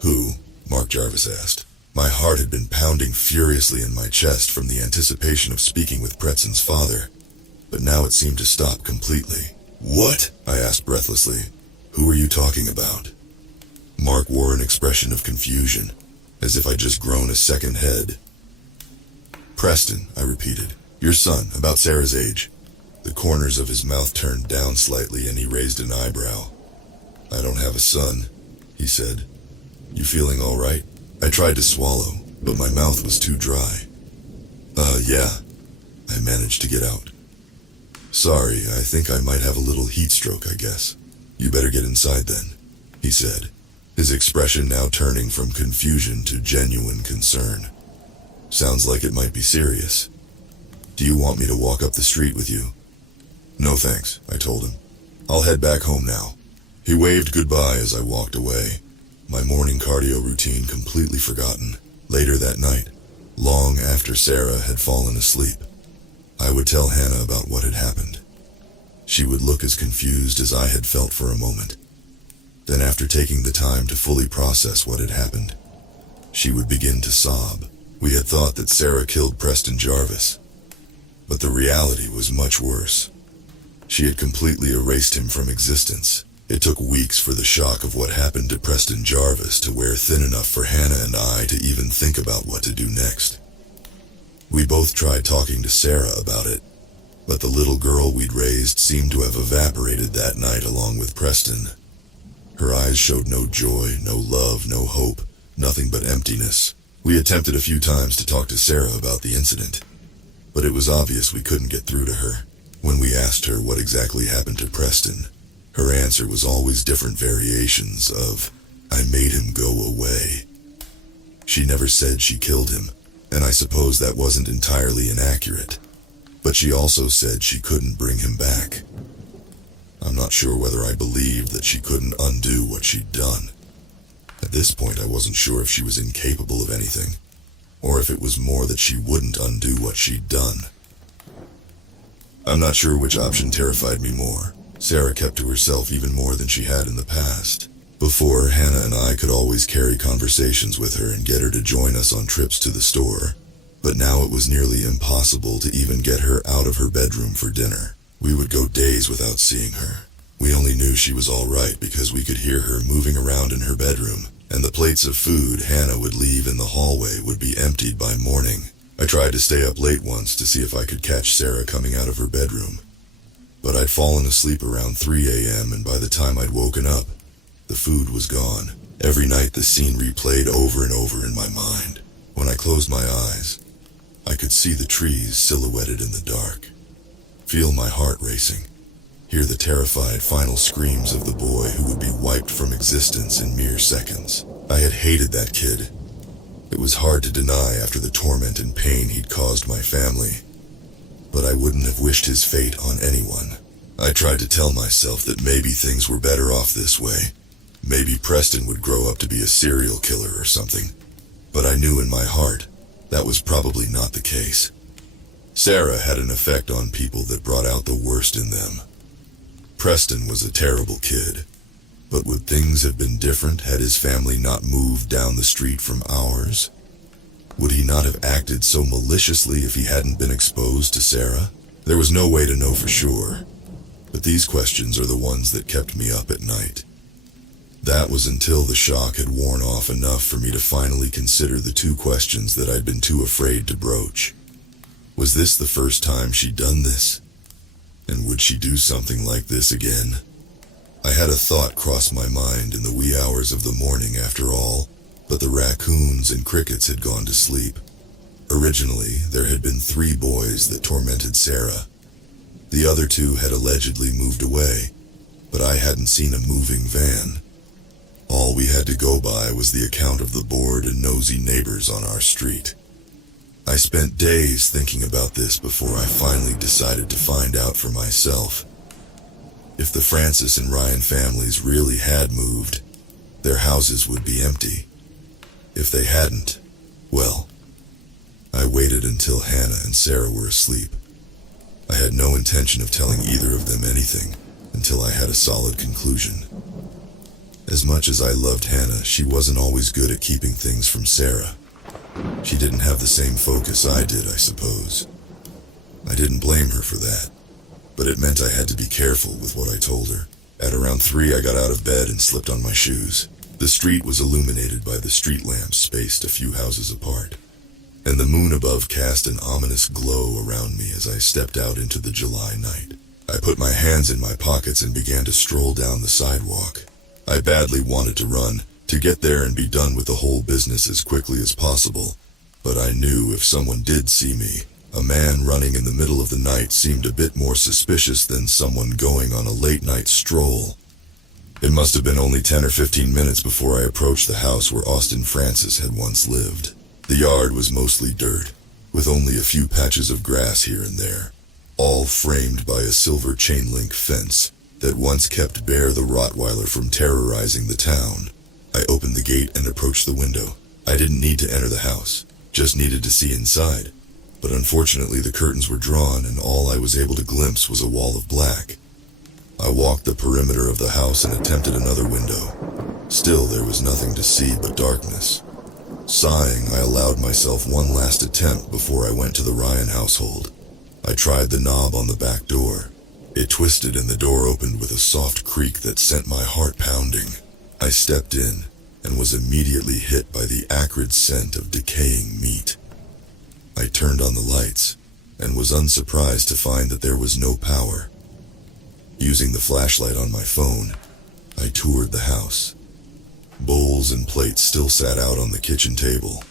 "Who?" Mark Jarvis asked. My heart had been pounding furiously in my chest from the anticipation of speaking with Preston's father, but now it seemed to stop completely. "What?" I asked breathlessly. "Who are you talking about?" Mark wore an expression of confusion, as if I'd just grown a second head. "Preston," I repeated. "Your son, about Sarah's age." The corners of his mouth turned down slightly and he raised an eyebrow. "I don't have a son," he said. "You feeling all right?" I tried to swallow, but my mouth was too dry. Yeah," I managed to get out. "Sorry, I think I might have a little heat stroke, I guess. You better get inside then," he said, his expression now turning from confusion to genuine concern. "Sounds like it might be serious. Do you want me to walk up the street with you?" "No thanks," I told him. "I'll head back home now." He waved goodbye as I walked away, my morning cardio routine completely forgotten. Later that night, long after Sarah had fallen asleep, I would tell Hannah about what had happened. She would look as confused as I had felt for a moment. Then, after taking the time to fully process what had happened, she would begin to sob. We had thought that Sarah killed Preston Jarvis, but the reality was much worse. She had completely erased him from existence. It took weeks for the shock of what happened to Preston Jarvis to wear thin enough for Hannah and I to even think about what to do next. We both tried talking to Sarah about it, but the little girl we'd raised seemed to have evaporated that night along with Preston. Her eyes showed no joy, no love, no hope, nothing but emptiness. We attempted a few times to talk to Sarah about the incident, but it was obvious we couldn't get through to her. When we asked her what exactly happened to Preston, her answer was always different variations of, "I made him go away." She never said she killed him, and I suppose that wasn't entirely inaccurate, but she also said she couldn't bring him back. I'm not sure whether I believed that she couldn't undo what she'd done. At this point, I wasn't sure if she was incapable of anything, or if it was more that she wouldn't undo what she'd done. I'm not sure which option terrified me more. Sarah kept to herself even more than she had in the past. Before, Hannah and I could always carry conversations with her and get her to join us on trips to the store, but now it was nearly impossible to even get her out of her bedroom for dinner. We would go days without seeing her. We only knew she was all right because we could hear her moving around in her bedroom, and the plates of food Hannah would leave in the hallway would be emptied by morning. I tried to stay up late once to see if I could catch Sarah coming out of her bedroom, but I'd fallen asleep around 3 a.m. and by the time I'd woken up, the food was gone. Every night the scene replayed over and over in my mind. When I closed my eyes, I could see the trees silhouetted in the dark, feel my heart racing, hear the terrified final screams of the boy who would be wiped from existence in mere seconds. I had hated that kid. It was hard to deny after the torment and pain he'd caused my family, but I wouldn't have wished his fate on anyone. I tried to tell myself that maybe things were better off this way. Maybe Preston would grow up to be a serial killer or something, but I knew in my heart that was probably not the case. Sarah had an effect on people that brought out the worst in them. Preston was a terrible kid, but would things have been different had his family not moved down the street from ours? Would he not have acted so maliciously if he hadn't been exposed to Sarah? There was no way to know for sure, but these questions are the ones that kept me up at night. That was until the shock had worn off enough for me to finally consider the two questions that I'd been too afraid to broach. Was this the first time she'd done this? And would she do something like this again? I had a thought cross my mind in the wee hours of the morning after all, but the raccoons and crickets had gone to sleep. Originally, there had been 3 boys that tormented Sarah. The other 2 had allegedly moved away, but I hadn't seen a moving van. All we had to go by was the account of the bored and nosy neighbors on our street. I spent days thinking about this before I finally decided to find out for myself. If the Francis and Ryan families really had moved, their houses would be empty. If they hadn't, well, I waited until Hannah and Sarah were asleep. I had no intention of telling either of them anything until I had a solid conclusion. As much as I loved Hannah, she wasn't always good at keeping things from Sarah. She didn't have the same focus I did, I suppose. I didn't blame her for that, but it meant I had to be careful with what I told her. At around 3, I got out of bed and slipped on my shoes. The street was illuminated by the street lamps spaced a few houses apart, and the moon above cast an ominous glow around me as I stepped out into the July night. I put my hands in my pockets and began to stroll down the sidewalk. I badly wanted to run, to get there and be done with the whole business as quickly as possible, but I knew if someone did see me, a man running in the middle of the night seemed a bit more suspicious than someone going on a late-night stroll. It must have been only 10 or 15 minutes before I approached the house where Austin Francis had once lived. The yard was mostly dirt, with only a few patches of grass here and there, all framed by a silver chain-link fence that once kept bare the Rottweiler from terrorizing the town. I opened the gate and approached the window. I didn't need to enter the house, just needed to see inside. But unfortunately the curtains were drawn and all I was able to glimpse was a wall of black. I walked the perimeter of the house and attempted another window. Still there was nothing to see but darkness. Sighing, I allowed myself one last attempt before I went to the Ryan household. I tried the knob on the back door. It twisted and the door opened with a soft creak that sent my heart pounding. I stepped in and was immediately hit by the acrid scent of decaying meat. I turned on the lights and was unsurprised to find that there was no power. Using the flashlight on my phone, I toured the house. Bowls and plates still sat out on the kitchen table.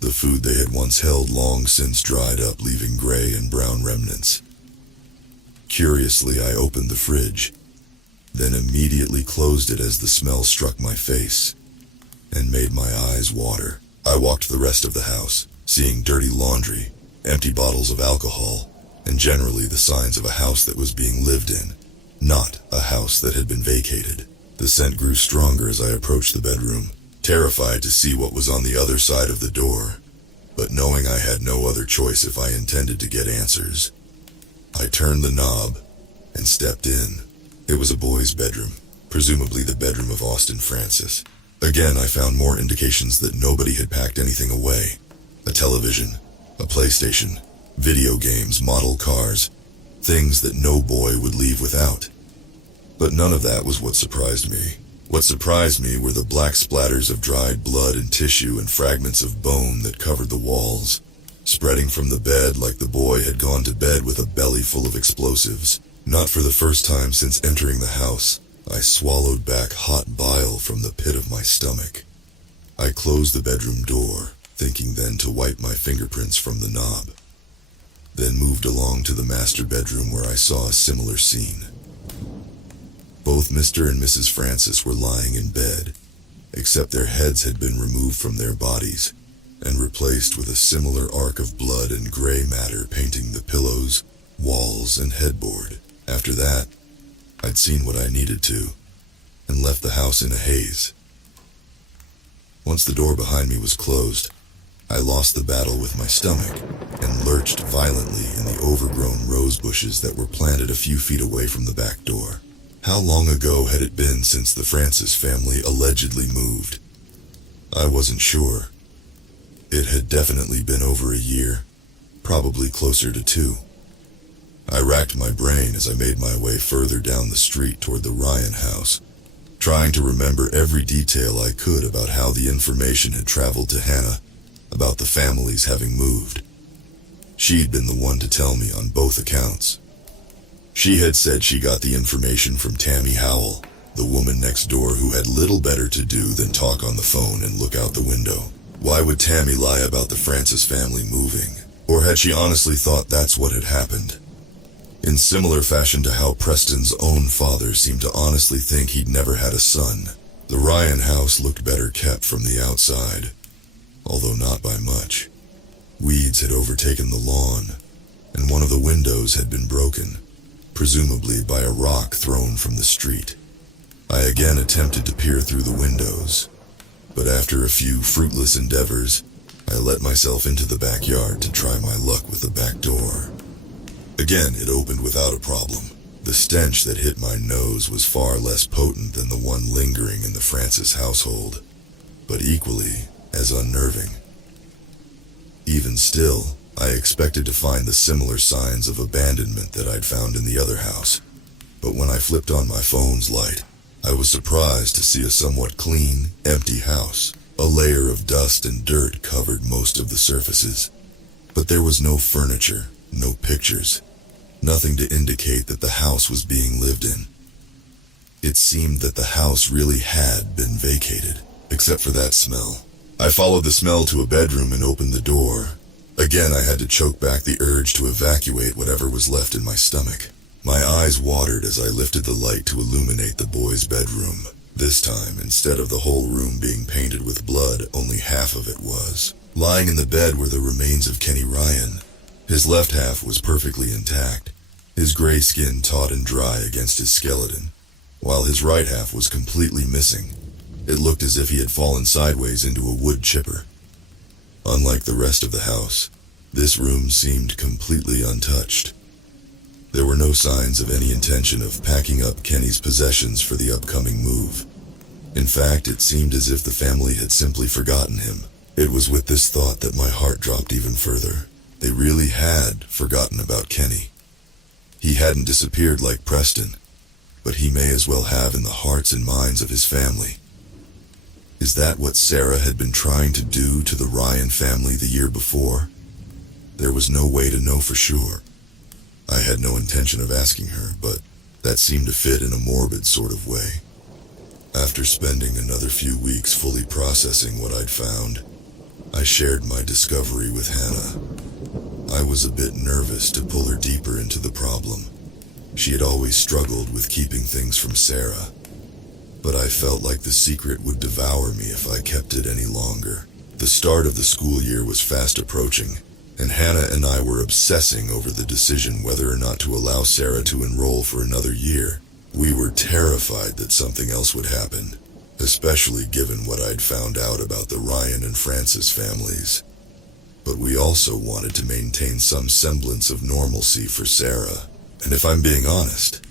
The food they had once held long since dried up, leaving gray and brown remnants. Curiously, I opened the fridge, then immediately closed it as the smell struck my face and made my eyes water. I walked the rest of the house, seeing dirty laundry, empty bottles of alcohol, and generally the signs of a house that was being lived in, not a house that had been vacated. The scent grew stronger as I approached the bedroom, terrified to see what was on the other side of the door, but knowing I had no other choice if I intended to get answers. I turned the knob and stepped in. It was a boy's bedroom, presumably the bedroom of Austin Francis. Again, I found more indications that nobody had packed anything away. A television, a PlayStation, video games, model cars, things that no boy would leave without. But none of that was what surprised me. What surprised me were the black splatters of dried blood and tissue and fragments of bone that covered the walls, spreading from the bed like the boy had gone to bed with a belly full of explosives. Not for the first time since entering the house, I swallowed back hot bile from the pit of my stomach. I closed the bedroom door, thinking then to wipe my fingerprints from the knob. Then moved along to the master bedroom where I saw a similar scene. Both Mr. and Mrs. Francis were lying in bed, except their heads had been removed from their bodies and replaced with a similar arc of blood and gray matter painting the pillows, walls, and headboard. After that, I'd seen what I needed to, and left the house in a haze. Once the door behind me was closed, I lost the battle with my stomach and lurched violently in the overgrown rose bushes that were planted a few feet away from the back door. How long ago had it been since the Francis family allegedly moved? I wasn't sure. It had definitely been over a year, probably closer to 2. I racked my brain as I made my way further down the street toward the Ryan house, trying to remember every detail I could about how the information had traveled to Hannah about the families having moved. She'd been the one to tell me on both accounts. She had said she got the information from Tammy Howell, the woman next door who had little better to do than talk on the phone and look out the window. Why would Tammy lie about the Francis family moving? Or had she honestly thought that's what had happened? In similar fashion to how Preston's own father seemed to honestly think he'd never had a son, the Ryan house looked better kept from the outside, although not by much. Weeds had overtaken the lawn, and one of the windows had been broken, presumably by a rock thrown from the street. I again attempted to peer through the windows, but after a few fruitless endeavors, I let myself into the backyard to try my luck with the back door. Again, it opened without a problem. The stench that hit my nose was far less potent than the one lingering in the Francis household, but equally as unnerving. Even still, I expected to find the similar signs of abandonment that I'd found in the other house. But when I flipped on my phone's light, I was surprised to see a somewhat clean, empty house. A layer of dust and dirt covered most of the surfaces. But there was no furniture, no pictures, nothing to indicate that the house was being lived in. It seemed that the house really had been vacated, except for that smell. I followed the smell to a bedroom and opened the door. Again, I had to choke back the urge to evacuate whatever was left in my stomach. My eyes watered as I lifted the light to illuminate the boy's bedroom. This time, instead of the whole room being painted with blood, only half of it was. Lying in the bed were the remains of Kenny Ryan. His left half was perfectly intact, his gray skin taut and dry against his skeleton, while his right half was completely missing. It looked as if he had fallen sideways into a wood chipper. Unlike the rest of the house, this room seemed completely untouched. There were no signs of any intention of packing up Kenny's possessions for the upcoming move. In fact, it seemed as if the family had simply forgotten him. It was with this thought that my heart dropped even further. They really had forgotten about Kenny. He hadn't disappeared like Preston, but he may as well have in the hearts and minds of his family. Is that what Sarah had been trying to do to the Ryan family the year before? There was no way to know for sure. I had no intention of asking her, but that seemed to fit in a morbid sort of way. After spending another few weeks fully processing what I'd found, I shared my discovery with Hannah. I was a bit nervous to pull her deeper into the problem. She had always struggled with keeping things from Sarah, but I felt like the secret would devour me if I kept it any longer. The start of the school year was fast approaching, and Hannah and I were obsessing over the decision whether or not to allow Sarah to enroll for another year. We were terrified that something else would happen, especially given what I'd found out about the Ryan and Francis families. But we also wanted to maintain some semblance of normalcy for Sarah. And if I'm being honest,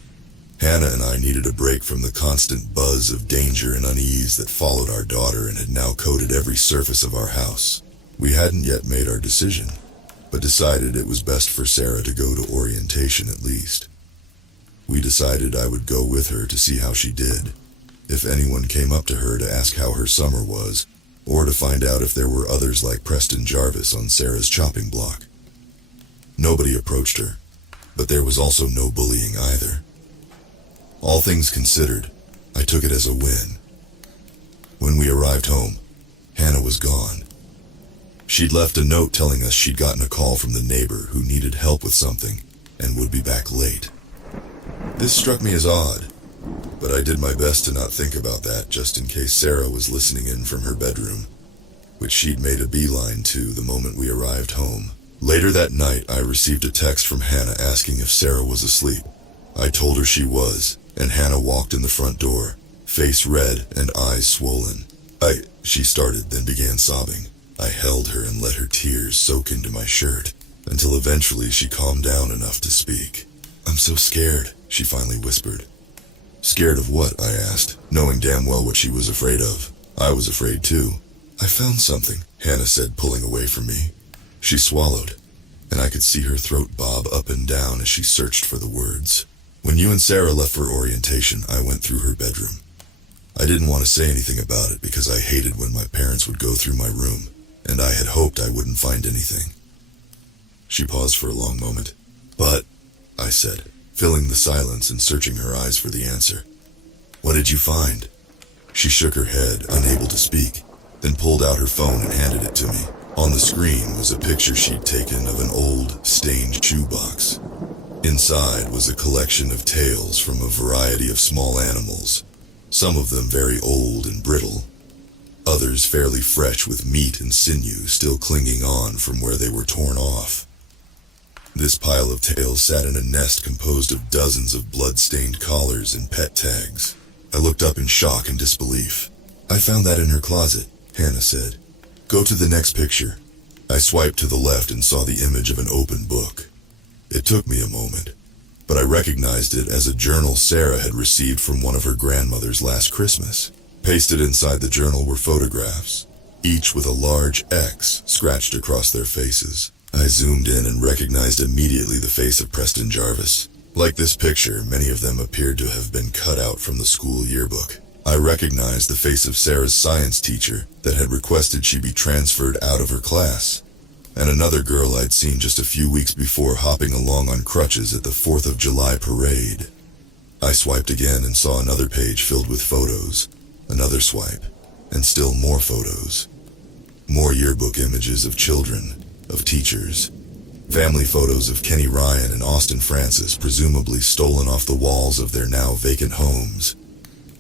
Hannah and I needed a break from the constant buzz of danger and unease that followed our daughter and had now coated every surface of our house. We hadn't yet made our decision, but decided it was best for Sarah to go to orientation at least. We decided I would go with her to see how she did, if anyone came up to her to ask how her summer was, or to find out if there were others like Preston Jarvis on Sarah's chopping block. Nobody approached her, but there was also no bullying either. All things considered, I took it as a win. When we arrived home, Hannah was gone. She'd left a note telling us she'd gotten a call from the neighbor who needed help with something and would be back late. This struck me as odd, but I did my best to not think about that just in case Sarah was listening in from her bedroom, which she'd made a beeline to the moment we arrived home. Later that night, I received a text from Hannah asking if Sarah was asleep. I told her she was, and Hannah walked in the front door, face red and eyes swollen. She started, then began sobbing. I held her and let her tears soak into my shirt, until eventually she calmed down enough to speak. "I'm so scared," she finally whispered. "Scared of what?" I asked, knowing damn well what she was afraid of. I was afraid too. "I found something," Hannah said, pulling away from me. She swallowed, and I could see her throat bob up and down as she searched for the words. "When you and Sarah left for orientation, I went through her bedroom. I didn't want to say anything about it because I hated when my parents would go through my room, and I had hoped I wouldn't find anything." She paused for a long moment. "But," I said, filling the silence and searching her eyes for the answer. "What did you find?" She shook her head, unable to speak, then pulled out her phone and handed it to me. On the screen was a picture she'd taken of an old, stained shoebox. Inside was a collection of tails from a variety of small animals, some of them very old and brittle, others fairly fresh with meat and sinew still clinging on from where they were torn off. This pile of tails sat in a nest composed of dozens of blood-stained collars and pet tags. I looked up in shock and disbelief. "I found that in her closet," Hannah said. "Go to the next picture." I swiped to the left and saw the image of an open book. It took me a moment, but I recognized it as a journal Sarah had received from one of her grandmothers last Christmas. Pasted inside the journal were photographs, each with a large X scratched across their faces. I zoomed in and recognized immediately the face of Preston Jarvis. Like this picture, many of them appeared to have been cut out from the school yearbook. I recognized the face of Sarah's science teacher that had requested she be transferred out of her class, and another girl I'd seen just a few weeks before hopping along on crutches at the 4th of July parade. I swiped again and saw another page filled with photos, another swipe, and still more photos. More yearbook images of children, of teachers, family photos of Kenny Ryan and Austin Francis presumably stolen off the walls of their now vacant homes.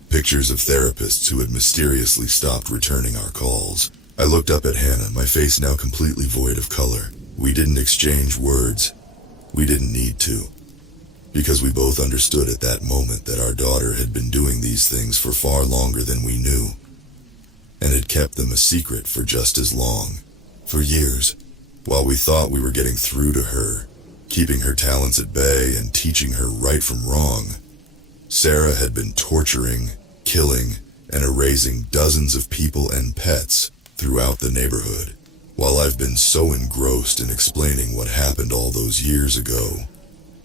Pictures of therapists who had mysteriously stopped returning our calls. I looked up at Hannah, my face now completely void of color. We didn't exchange words. We didn't need to. Because we both understood at that moment that our daughter had been doing these things for far longer than we knew, and had kept them a secret for just as long. For years, while we thought we were getting through to her, keeping her talents at bay and teaching her right from wrong, Sarah had been torturing, killing, and erasing dozens of people and pets throughout the neighborhood. While I've been so engrossed in explaining what happened all those years ago,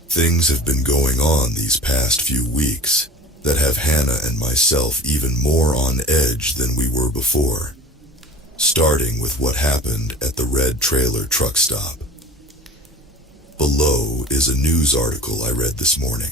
things have been going on these past few weeks that have Hannah and myself even more on edge than we were before. Starting with what happened at the red trailer truck stop. Below is a news article I read this morning.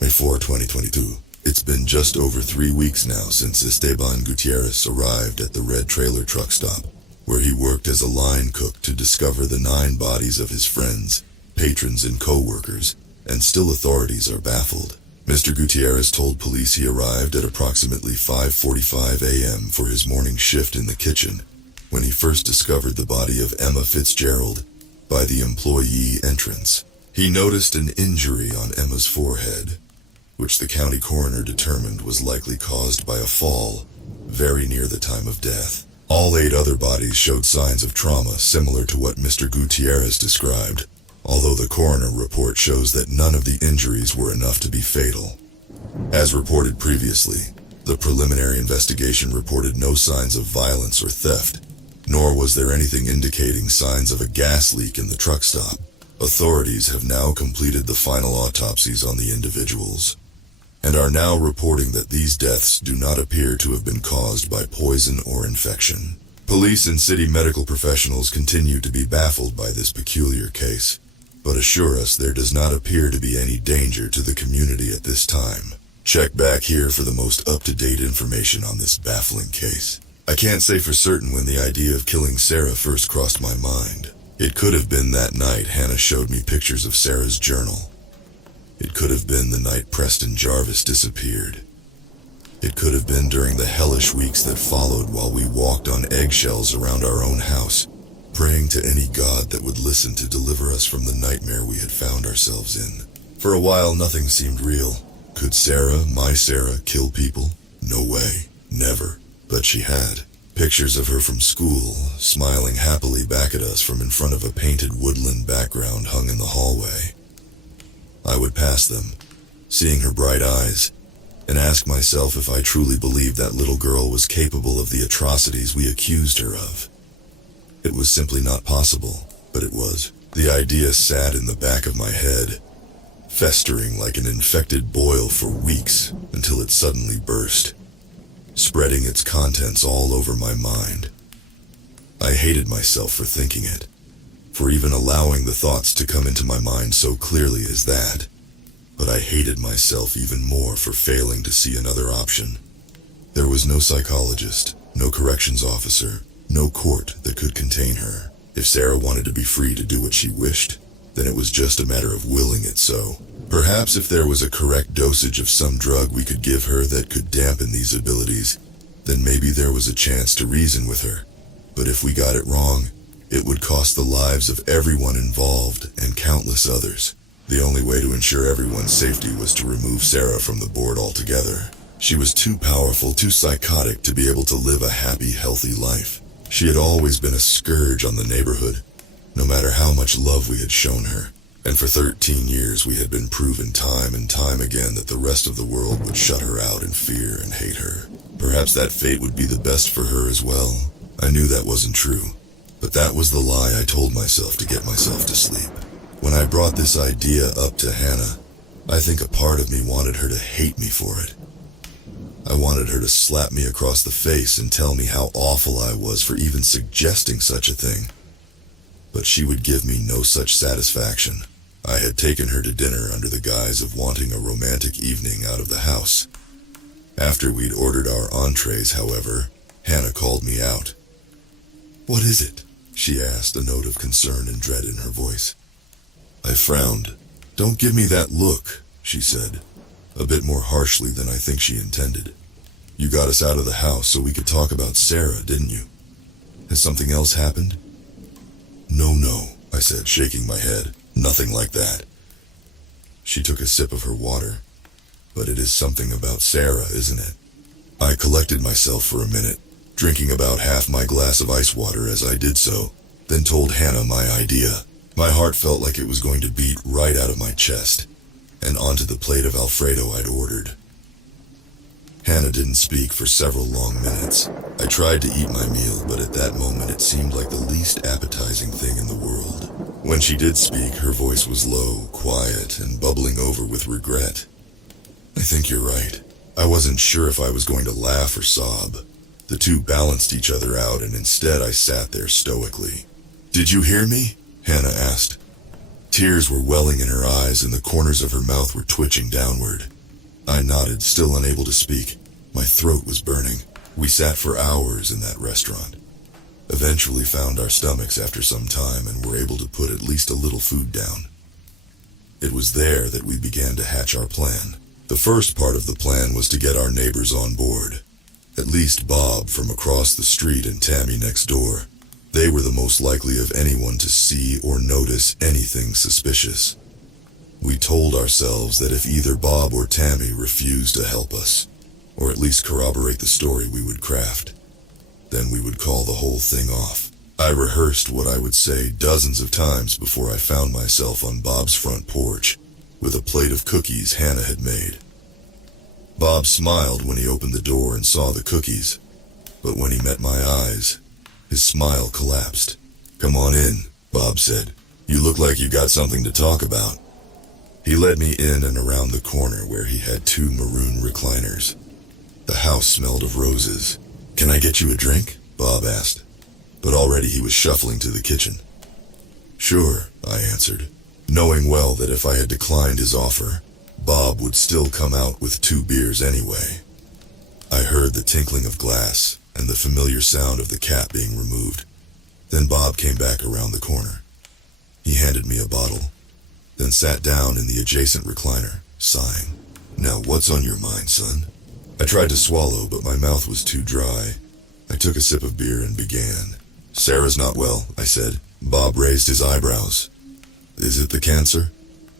May 4, 2022. It's been just over 3 weeks now since Esteban Gutierrez arrived at the red trailer truck stop, where he worked as a line cook to discover the 9 bodies of his friends, patrons, and co-workers, and still authorities are baffled. Mr. Gutierrez told police he arrived at approximately 5:45 a.m. for his morning shift in the kitchen, when he first discovered the body of Emma Fitzgerald by the employee entrance. He noticed an injury on Emma's forehead, which the county coroner determined was likely caused by a fall very near the time of death. All 8 other bodies showed signs of trauma similar to what Mr. Gutierrez described, although the coroner report shows that none of the injuries were enough to be fatal. As reported previously, the preliminary investigation reported no signs of violence or theft, nor was there anything indicating signs of a gas leak in the truck stop. Authorities have now completed the final autopsies on the individuals, and are now reporting that these deaths do not appear to have been caused by poison or infection. Police and city medical professionals continue to be baffled by this peculiar case, but assure us there does not appear to be any danger to the community at this time. Check back here for the most up-to-date information on this baffling case. I can't say for certain when the idea of killing Sarah first crossed my mind. It could have been that night Hannah showed me pictures of Sarah's journal. It could have been the night Preston Jarvis disappeared. It could have been during the hellish weeks that followed while we walked on eggshells around our own house, praying to any god that would listen to deliver us from the nightmare we had found ourselves in. For a while, nothing seemed real. Could Sarah, my Sarah, kill people? No way. Never. But she had. Pictures of her from school, smiling happily back at us from in front of a painted woodland background hung in the hallway. I would pass them, seeing her bright eyes, and ask myself if I truly believed that little girl was capable of the atrocities we accused her of. It was simply not possible, but it was. The idea sat in the back of my head, festering like an infected boil for weeks until it suddenly burst, spreading its contents all over my mind. I hated myself for thinking it, for even allowing the thoughts to come into my mind so clearly as that, but I hated myself even more for failing to see another option. There was no psychologist, no corrections officer, no court that could contain her. If Sarah wanted to be free to do what she wished, then it was just a matter of willing it so. Perhaps if there was a correct dosage of some drug we could give her that could dampen these abilities, then maybe there was a chance to reason with her. But if we got it wrong, it would cost the lives of everyone involved and countless others. The only way to ensure everyone's safety was to remove Sarah from the board altogether. She was too powerful, too psychotic to be able to live a happy, healthy life. She had always been a scourge on the neighborhood, no matter how much love we had shown her. And for 13 years we had been proven time and time again that the rest of the world would shut her out in fear and hate her. Perhaps that fate would be the best for her as well. I knew that wasn't true, but that was the lie I told myself to get myself to sleep. When I brought this idea up to Hannah, I think a part of me wanted her to hate me for it. I wanted her to slap me across the face and tell me how awful I was for even suggesting such a thing. But she would give me no such satisfaction. I had taken her to dinner under the guise of wanting a romantic evening out of the house. After we'd ordered our entrees, however, Hannah called me out. "What is it?" she asked, a note of concern and dread in her voice. I frowned. "Don't give me that look," she said, a bit more harshly than I think she intended. "You got us out of the house so we could talk about Sarah, didn't you? Has something else happened?" No, I said, shaking my head. "Nothing like that." She took a sip of her water. "But it is something about Sarah, isn't it?" I collected myself for a minute, drinking about half my glass of ice water as I did so, then told Hannah my idea. My heart felt like it was going to beat right out of my chest, and onto the plate of Alfredo I'd ordered. Hannah didn't speak for several long minutes. I tried to eat my meal, but at that moment it seemed like the least appetizing thing in the world. When she did speak, her voice was low, quiet, and bubbling over with regret. "I think you're right. I wasn't sure if I was going to laugh or sob. The two balanced each other out, and instead I sat there stoically." "Did you hear me?" Hannah asked. Tears were welling in her eyes, and the corners of her mouth were twitching downward. I nodded, still unable to speak. My throat was burning. We sat for hours in that restaurant. Eventually found our stomachs after some time and were able to put at least a little food down. It was there that we began to hatch our plan. The first part of the plan was to get our neighbors on board. At least Bob from across the street and Tammy next door. They were the most likely of anyone to see or notice anything suspicious. We told ourselves that if either Bob or Tammy refused to help us, or at least corroborate the story we would craft, then we would call the whole thing off. I rehearsed what I would say dozens of times before I found myself on Bob's front porch, with a plate of cookies Hannah had made. Bob smiled when he opened the door and saw the cookies, but when he met my eyes, his smile collapsed. "Come on in," Bob said. "You look like you got something to talk about." He led me in and around the corner where he had two maroon recliners. The house smelled of roses. "Can I get you a drink?" Bob asked, but already he was shuffling to the kitchen. "Sure," I answered, knowing well that if I had declined his offer, Bob would still come out with 2 beers anyway. I heard the tinkling of glass and the familiar sound of the cap being removed. Then Bob came back around the corner. He handed me a bottle, then sat down in the adjacent recliner, sighing. "Now what's on your mind, son?" I tried to swallow, but my mouth was too dry. I took a sip of beer and began. "Sarah's not well," I said. Bob raised his eyebrows. "Is it the cancer?"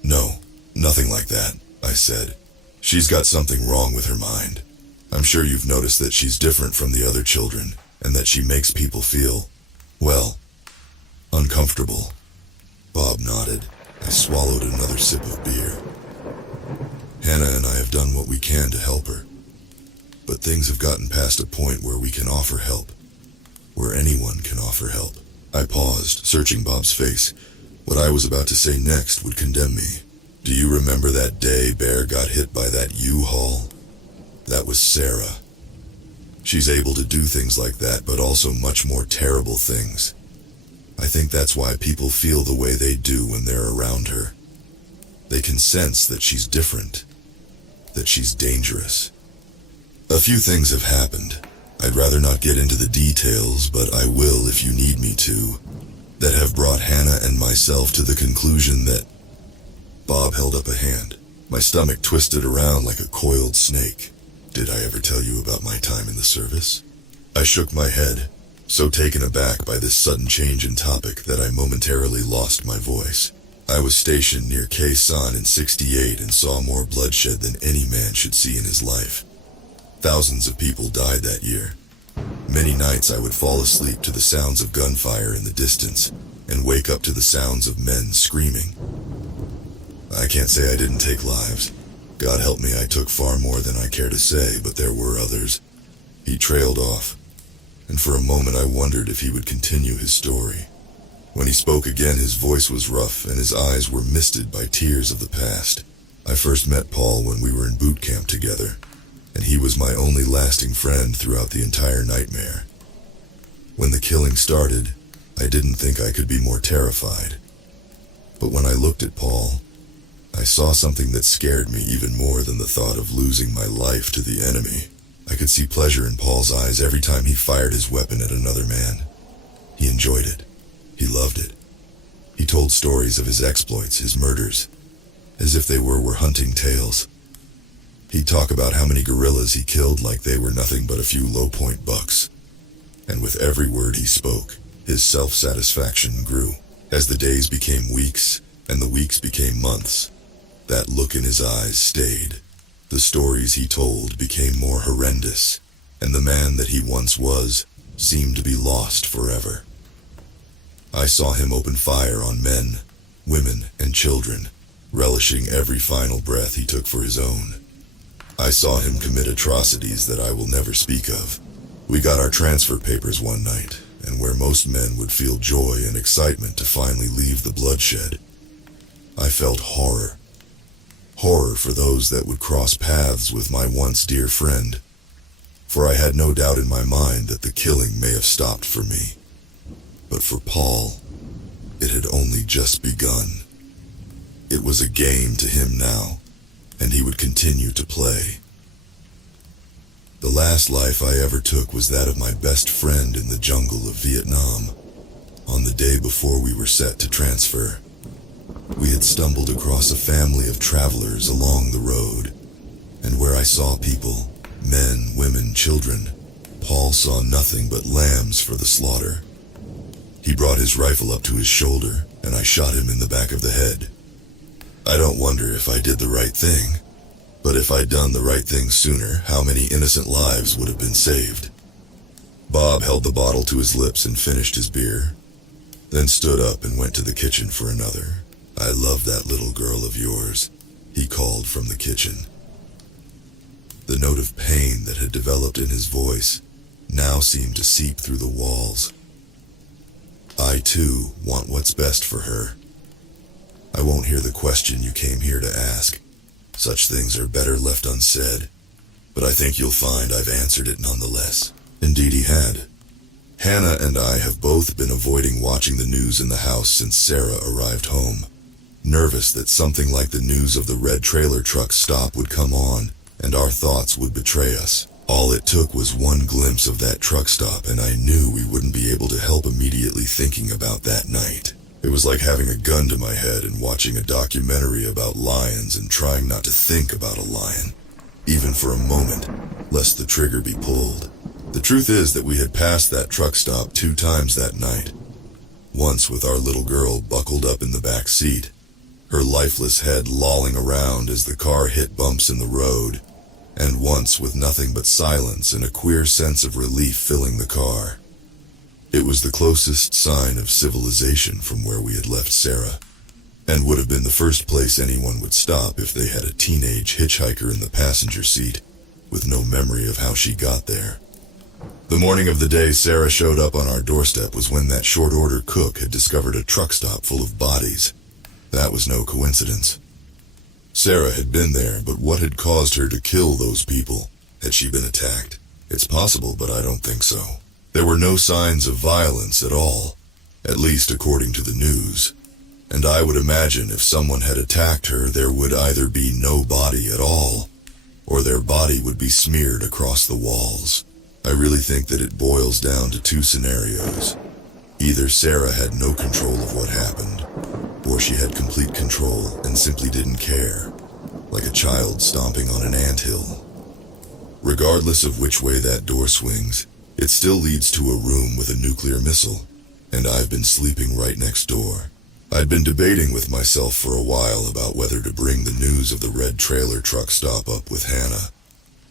"No, nothing like that," I said. "She's got something wrong with her mind. I'm sure you've noticed that she's different from the other children, and that she makes people feel, well, uncomfortable." Bob nodded. I swallowed another sip of beer. "Hannah and I have done what we can to help her. But things have gotten past a point where we can offer help. Where anyone can offer help." I paused, searching Bob's face. What I was about to say next would condemn me. "Do you remember that day Bear got hit by that U-Haul? That was Sarah. She's able to do things like that, but also much more terrible things. I think that's why people feel the way they do when they're around her. They can sense that she's different, that she's dangerous. A few things have happened. I'd rather not get into the details, but I will if you need me to, that have brought Hannah and myself to the conclusion that..." Bob held up a hand. My stomach twisted around like a coiled snake. "Did I ever tell you about my time in the service?" I shook my head, so taken aback by this sudden change in topic that I momentarily lost my voice. I was stationed near Khe Sanh in '68 and saw more bloodshed than any man should see in his life. Thousands of people died that year. Many nights I would fall asleep to the sounds of gunfire in the distance and wake up to the sounds of men screaming. I can't say I didn't take lives. God help me, I took far more than I care to say, but there were others. He trailed off, and for a moment I wondered if he would continue his story. When he spoke again, his voice was rough and his eyes were misted by tears of the past. I first met Paul when we were in boot camp together, and he was my only lasting friend throughout the entire nightmare. When the killing started, I didn't think I could be more terrified. But when I looked at Paul, I saw something that scared me even more than the thought of losing my life to the enemy. I could see pleasure in Paul's eyes every time he fired his weapon at another man. He enjoyed it. He loved it. He told stories of his exploits, his murders, as if they were hunting tales. He'd talk about how many gorillas he killed like they were nothing but a few low-point bucks. And with every word he spoke, his self-satisfaction grew. As the days became weeks, and the weeks became months, that look in his eyes stayed. The stories he told became more horrendous, and the man that he once was seemed to be lost forever. I saw him open fire on men, women, and children, relishing every final breath he took for his own. I saw him commit atrocities that I will never speak of. We got our transfer papers one night, and where most men would feel joy and excitement to finally leave the bloodshed, I felt horror. Horror for those that would cross paths with my once dear friend. For I had no doubt in my mind that the killing may have stopped for me. But for Paul, it had only just begun. It was a game to him now, and he would continue to play. The last life I ever took was that of my best friend in the jungle of Vietnam, on the day before we were set to transfer. We had stumbled across a family of travelers along the road, and where I saw people, men, women, children, Paul saw nothing but lambs for the slaughter. He brought his rifle up to his shoulder, and I shot him in the back of the head. I don't wonder if I did the right thing, but if I'd done the right thing sooner, how many innocent lives would have been saved? Bob held the bottle to his lips and finished his beer, then stood up and went to the kitchen for another. "I love that little girl of yours," he called from the kitchen. The note of pain that had developed in his voice now seemed to seep through the walls. I too want what's best for her. I won't hear the question you came here to ask. Such things are better left unsaid, but I think you'll find I've answered it nonetheless. Indeed he had. Hannah and I have both been avoiding watching the news in the house since Sarah arrived home, nervous that something like the news of the red trailer truck stop would come on, and our thoughts would betray us. All it took was one glimpse of that truck stop, and I knew we wouldn't be able to help immediately thinking about that night. It was like having a gun to my head and watching a documentary about lions and trying not to think about a lion, even for a moment, lest the trigger be pulled. The truth is that we had passed that truck stop 2 times that night. Once with our little girl buckled up in the back seat, her lifeless head lolling around as the car hit bumps in the road, and once with nothing but silence and a queer sense of relief filling the car. It was the closest sign of civilization from where we had left Sarah, and would have been the first place anyone would stop if they had a teenage hitchhiker in the passenger seat, with no memory of how she got there. The morning of the day Sarah showed up on our doorstep was when that short-order cook had discovered a truck stop full of bodies. That was no coincidence. Sarah had been there, but what had caused her to kill those people? Had she been attacked? It's possible, but I don't think so. There were no signs of violence at all, at least according to the news. And I would imagine if someone had attacked her, there would either be no body at all, or their body would be smeared across the walls. I really think that it boils down to 2 scenarios. Either Sarah had no control of what happened, or she had complete control and simply didn't care, like a child stomping on an anthill. Regardless of which way that door swings, it still leads to a room with a nuclear missile, and I've been sleeping right next door. I'd been debating with myself for a while about whether to bring the news of the red trailer truck stop up with Hannah.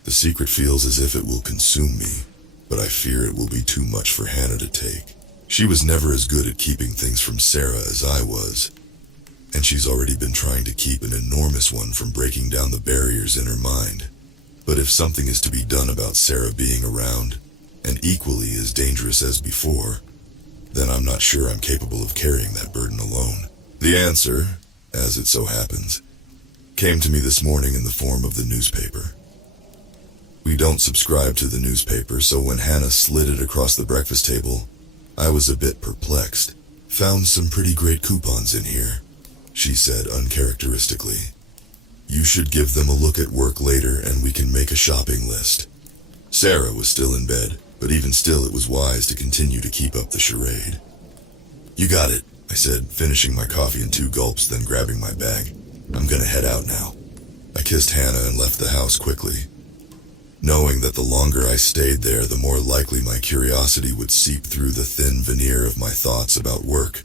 The secret feels as if it will consume me, but I fear it will be too much for Hannah to take. She was never as good at keeping things from Sarah as I was. and she's already been trying to keep an enormous one from breaking down the barriers in her mind. But if something is to be done about Sarah being around, and equally as dangerous as before, then I'm not sure I'm capable of carrying that burden alone. The answer, as it so happens, came to me this morning in the form of the newspaper. We don't subscribe to the newspaper, so when Hannah slid it across the breakfast table, I was a bit perplexed. "Found some pretty great coupons in here," she said uncharacteristically. "You should give them a look at work later and we can make a shopping list." Sarah was still in bed, but even still it was wise to continue to keep up the charade. "You got it," I said, finishing my coffee in 2 gulps, then grabbing my bag. "I'm gonna head out now." I kissed Hannah and left the house quickly, knowing that the longer I stayed there, the more likely my curiosity would seep through the thin veneer of my thoughts about work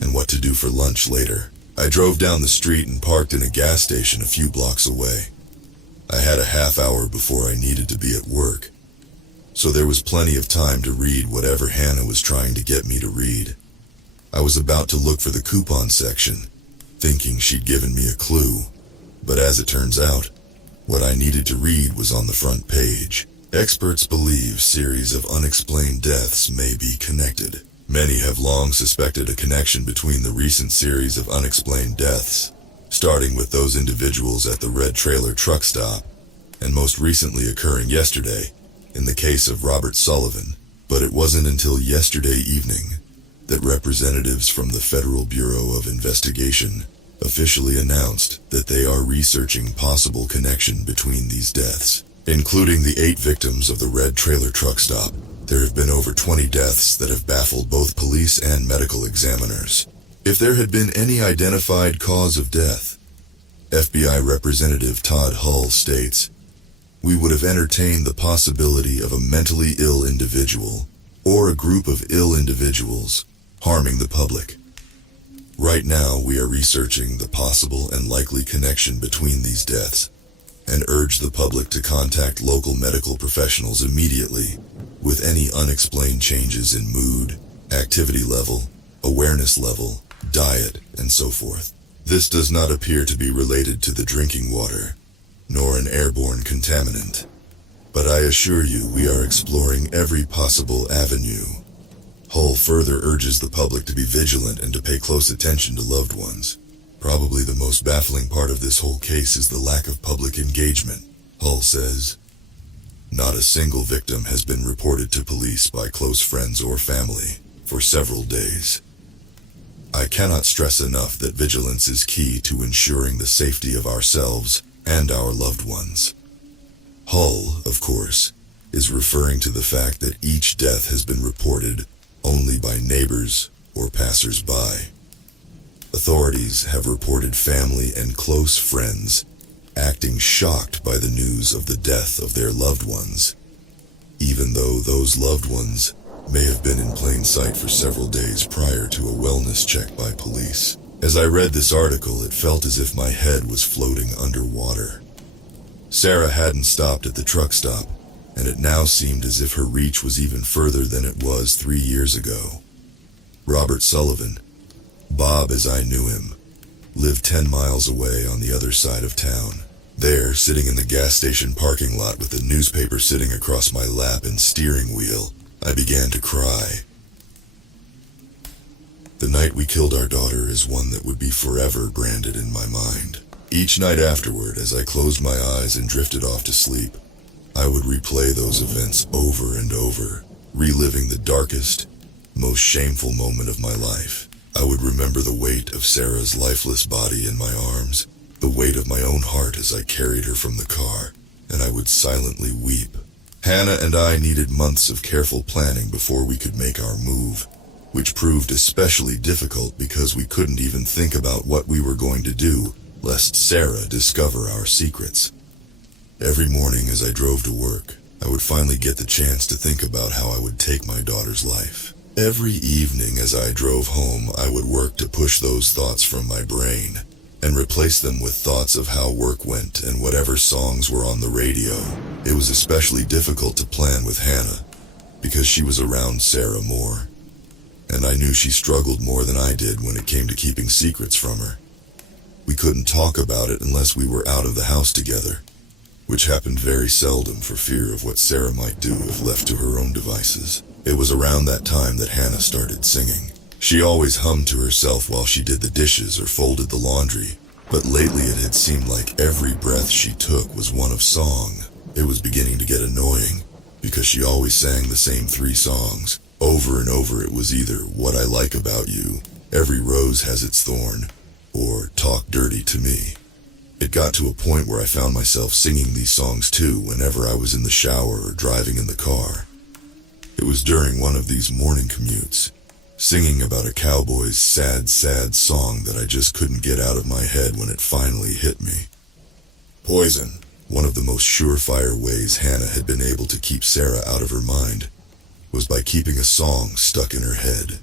and what to do for lunch later. I drove down the street and parked in a gas station a few blocks away. I had a half hour before I needed to be at work, so there was plenty of time to read whatever Hannah was trying to get me to read. I was about to look for the coupon section, thinking she'd given me a clue, but as it turns out, what I needed to read was on the front page. Experts believe series of unexplained deaths may be connected. Many have long suspected a connection between the recent series of unexplained deaths, starting with those individuals at the red trailer truck stop, and most recently occurring yesterday, in the case of Robert Sullivan. But it wasn't until yesterday evening that representatives from the Federal Bureau of Investigation officially announced that they are researching possible connection between these deaths. Including the 8 victims of the red trailer truck stop, there have been over 20 deaths that have baffled both police and medical examiners. If there had been any identified cause of death, FBI Representative Todd Hull states, "We would have entertained the possibility of a mentally ill individual or a group of ill individuals harming the public. Right now, we are researching the possible and likely connection between these deaths and urge the public to contact local medical professionals immediately with any unexplained changes in mood, activity level, awareness level, diet, and so forth. This does not appear to be related to the drinking water, nor an airborne contaminant. But I assure you we are exploring every possible avenue." Hull further urges the public to be vigilant and to pay close attention to loved ones. Probably the most baffling part of this whole case is the lack of public engagement. Hull says, "Not a single victim has been reported to police by close friends or family for several days. I cannot stress enough that vigilance is key to ensuring the safety of ourselves and our loved ones." Hull, of course, is referring to the fact that each death has been reported only by neighbors or passers-by. Authorities have reported family and close friends acting shocked by the news of the death of their loved ones, even though those loved ones may have been in plain sight for several days prior to a wellness check by police. As I read this article, it felt as if my head was floating underwater. Sarah hadn't stopped at the truck stop, and it now seemed as if her reach was even further than it was 3 years ago. Robert Sullivan, Bob as I knew him, lived 10 miles away on the other side of town. There, sitting in the gas station parking lot with the newspaper sitting across my lap and steering wheel, I began to cry. The night we killed our daughter is one that would be forever branded in my mind. Each night afterward, as I closed my eyes and drifted off to sleep, I would replay those events over and over, reliving the darkest, most shameful moment of my life. I would remember the weight of Sarah's lifeless body in my arms, the weight of my own heart as I carried her from the car, and I would silently weep. Hannah and I needed months of careful planning before we could make our move, which proved especially difficult because we couldn't even think about what we were going to do, lest Sarah discover our secrets. Every morning as I drove to work, I would finally get the chance to think about how I would take my daughter's life. Every evening as I drove home, I would work to push those thoughts from my brain and replace them with thoughts of how work went and whatever songs were on the radio. It was especially difficult to plan with Hannah because she was around Sarah more, and I knew she struggled more than I did when it came to keeping secrets from her. We couldn't talk about it unless we were out of the house together, which happened very seldom for fear of what Sarah might do if left to her own devices. It was around that time that Hannah started singing. She always hummed to herself while she did the dishes or folded the laundry, but lately it had seemed like every breath she took was one of song. It was beginning to get annoying, because she always sang the same 3 songs. Over and over it was either What I Like About You, Every Rose Has Its Thorn, or Talk Dirty to Me. It got to a point where I found myself singing these songs too whenever I was in the shower or driving in the car. It was during one of these morning commutes, singing about a cowboy's sad, sad song that I just couldn't get out of my head when it finally hit me. Poison. One of the most surefire ways Hannah had been able to keep Sarah out of her mind was by keeping a song stuck in her head.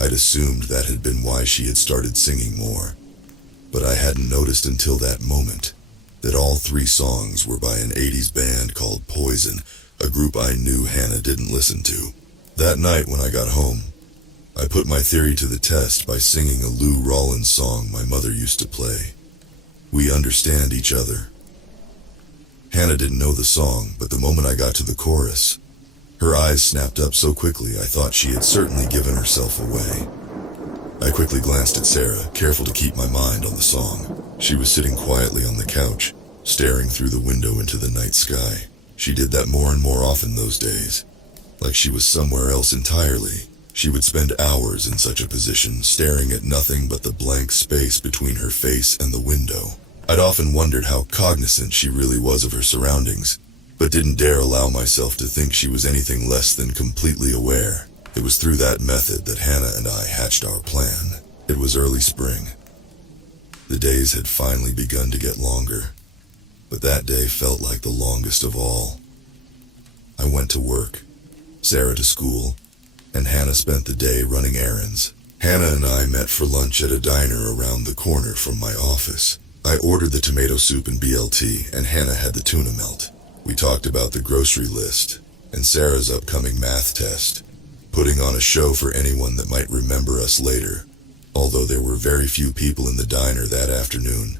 I'd assumed that had been why she had started singing more, but I hadn't noticed until that moment that all 3 songs were by an 80s band called Poison, a group I knew Hannah didn't listen to. That night when I got home, I put my theory to the test by singing a Lou Rawlins song my mother used to play. We understand each other. Hannah didn't know the song, but the moment I got to the chorus, her eyes snapped up so quickly I thought she had certainly given herself away. I quickly glanced at Sarah, careful to keep my mind on the song. She was sitting quietly on the couch, staring through the window into the night sky. She did that more and more often those days, like she was somewhere else entirely. She would spend hours in such a position, staring at nothing but the blank space between her face and the window. I'd often wondered how cognizant she really was of her surroundings, but didn't dare allow myself to think she was anything less than completely aware. It was through that method that Hannah and I hatched our plan. It was early spring. The days had finally begun to get longer, but that day felt like the longest of all. I went to work, Sarah to school, and Hannah spent the day running errands. Hannah and I met for lunch at a diner around the corner from my office. I ordered the tomato soup and BLT, and Hannah had the tuna melt. We talked about the grocery list and Sarah's upcoming math test, putting on a show for anyone that might remember us later, although there were very few people in the diner that afternoon,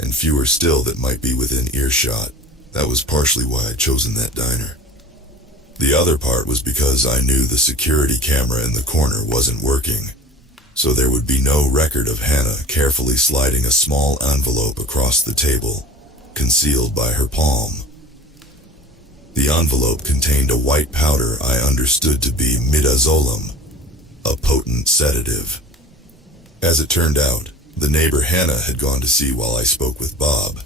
and fewer still that might be within earshot. That was partially why I'd chosen that diner. The other part was because I knew the security camera in the corner wasn't working, so there would be no record of Hannah carefully sliding a small envelope across the table, concealed by her palm. The envelope contained a white powder I understood to be midazolam, a potent sedative. As it turned out, the neighbor Hannah had gone to see while I spoke with Bob,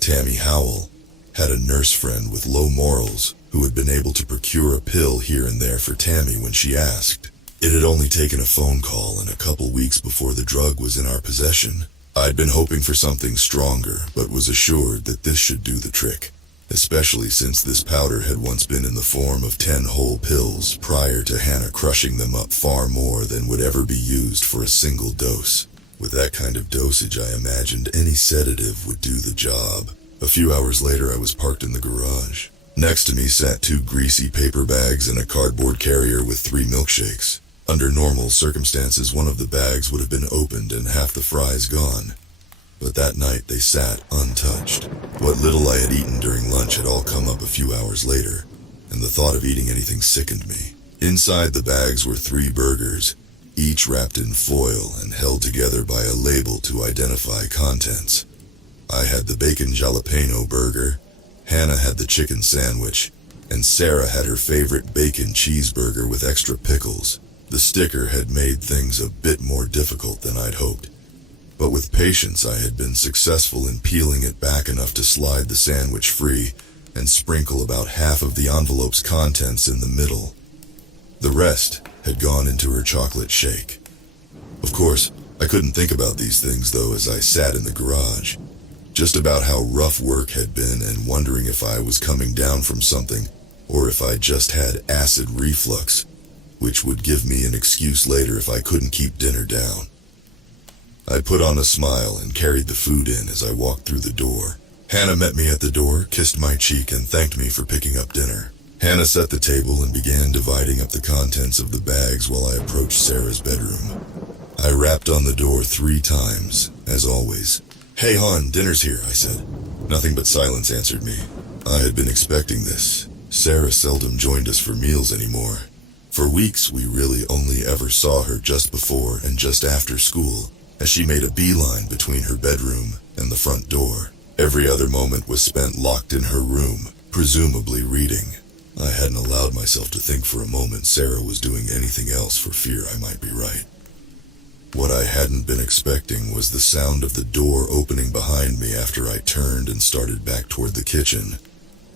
Tammy Howell, had a nurse friend with low morals who had been able to procure a pill here and there for Tammy when she asked. It had only taken a phone call and a couple weeks before the drug was in our possession. I'd been hoping for something stronger, but was assured that this should do the trick, especially since this powder had once been in the form of 10 whole pills prior to Hannah crushing them up far more than would ever be used for a single dose. With that kind of dosage, I imagined any sedative would do the job. A few hours later, I was parked in the garage. Next to me sat 2 greasy paper bags and a cardboard carrier with 3 milkshakes. Under normal circumstances, one of the bags would have been opened and half the fries gone. But that night they sat untouched. What little I had eaten during lunch had all come up a few hours later, and the thought of eating anything sickened me. Inside the bags were 3 burgers, each wrapped in foil and held together by a label to identify contents. I had the bacon jalapeno burger, Hannah had the chicken sandwich, and Sarah had her favorite bacon cheeseburger with extra pickles. The sticker had made things a bit more difficult than I'd hoped, but with patience I had been successful in peeling it back enough to slide the sandwich free and sprinkle about half of the envelope's contents in the middle. The rest had gone into her chocolate shake. Of course, I couldn't think about these things though as I sat in the garage, just about how rough work had been and wondering if I was coming down from something or if I just had acid reflux, which would give me an excuse later if I couldn't keep dinner down. I put on a smile and carried the food in as I walked through the door. Hannah met me at the door, kissed my cheek, and thanked me for picking up dinner. Hannah set the table and began dividing up the contents of the bags while I approached Sarah's bedroom. I rapped on the door 3 times, as always. "Hey hon, dinner's here," I said. Nothing but silence answered me. I had been expecting this. Sarah seldom joined us for meals anymore. For weeks, we really only ever saw her just before and just after school, as she made a beeline between her bedroom and the front door. Every other moment was spent locked in her room, presumably reading. I hadn't allowed myself to think for a moment Sarah was doing anything else for fear I might be right. What I hadn't been expecting was the sound of the door opening behind me after I turned and started back toward the kitchen.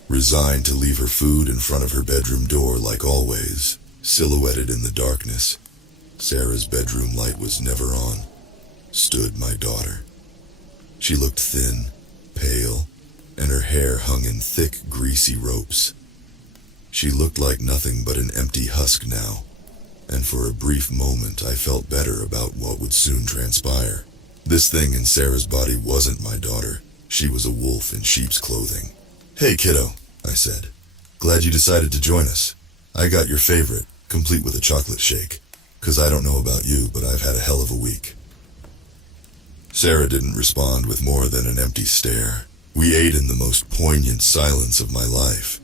Resigned to leave her food in front of her bedroom door like always, silhouetted in the darkness, Sarah's bedroom light was never on, stood my daughter. She looked thin, pale, and her hair hung in thick, greasy ropes. She looked like nothing but an empty husk now, and for a brief moment I felt better about what would soon transpire. This thing in Sarah's body wasn't my daughter. She was a wolf in sheep's clothing. "Hey kiddo," I said. "Glad you decided to join us. I got your favorite, complete with a chocolate shake. 'Cause I don't know about you, but I've had a hell of a week." Sarah didn't respond with more than an empty stare. We ate in the most poignant silence of my life.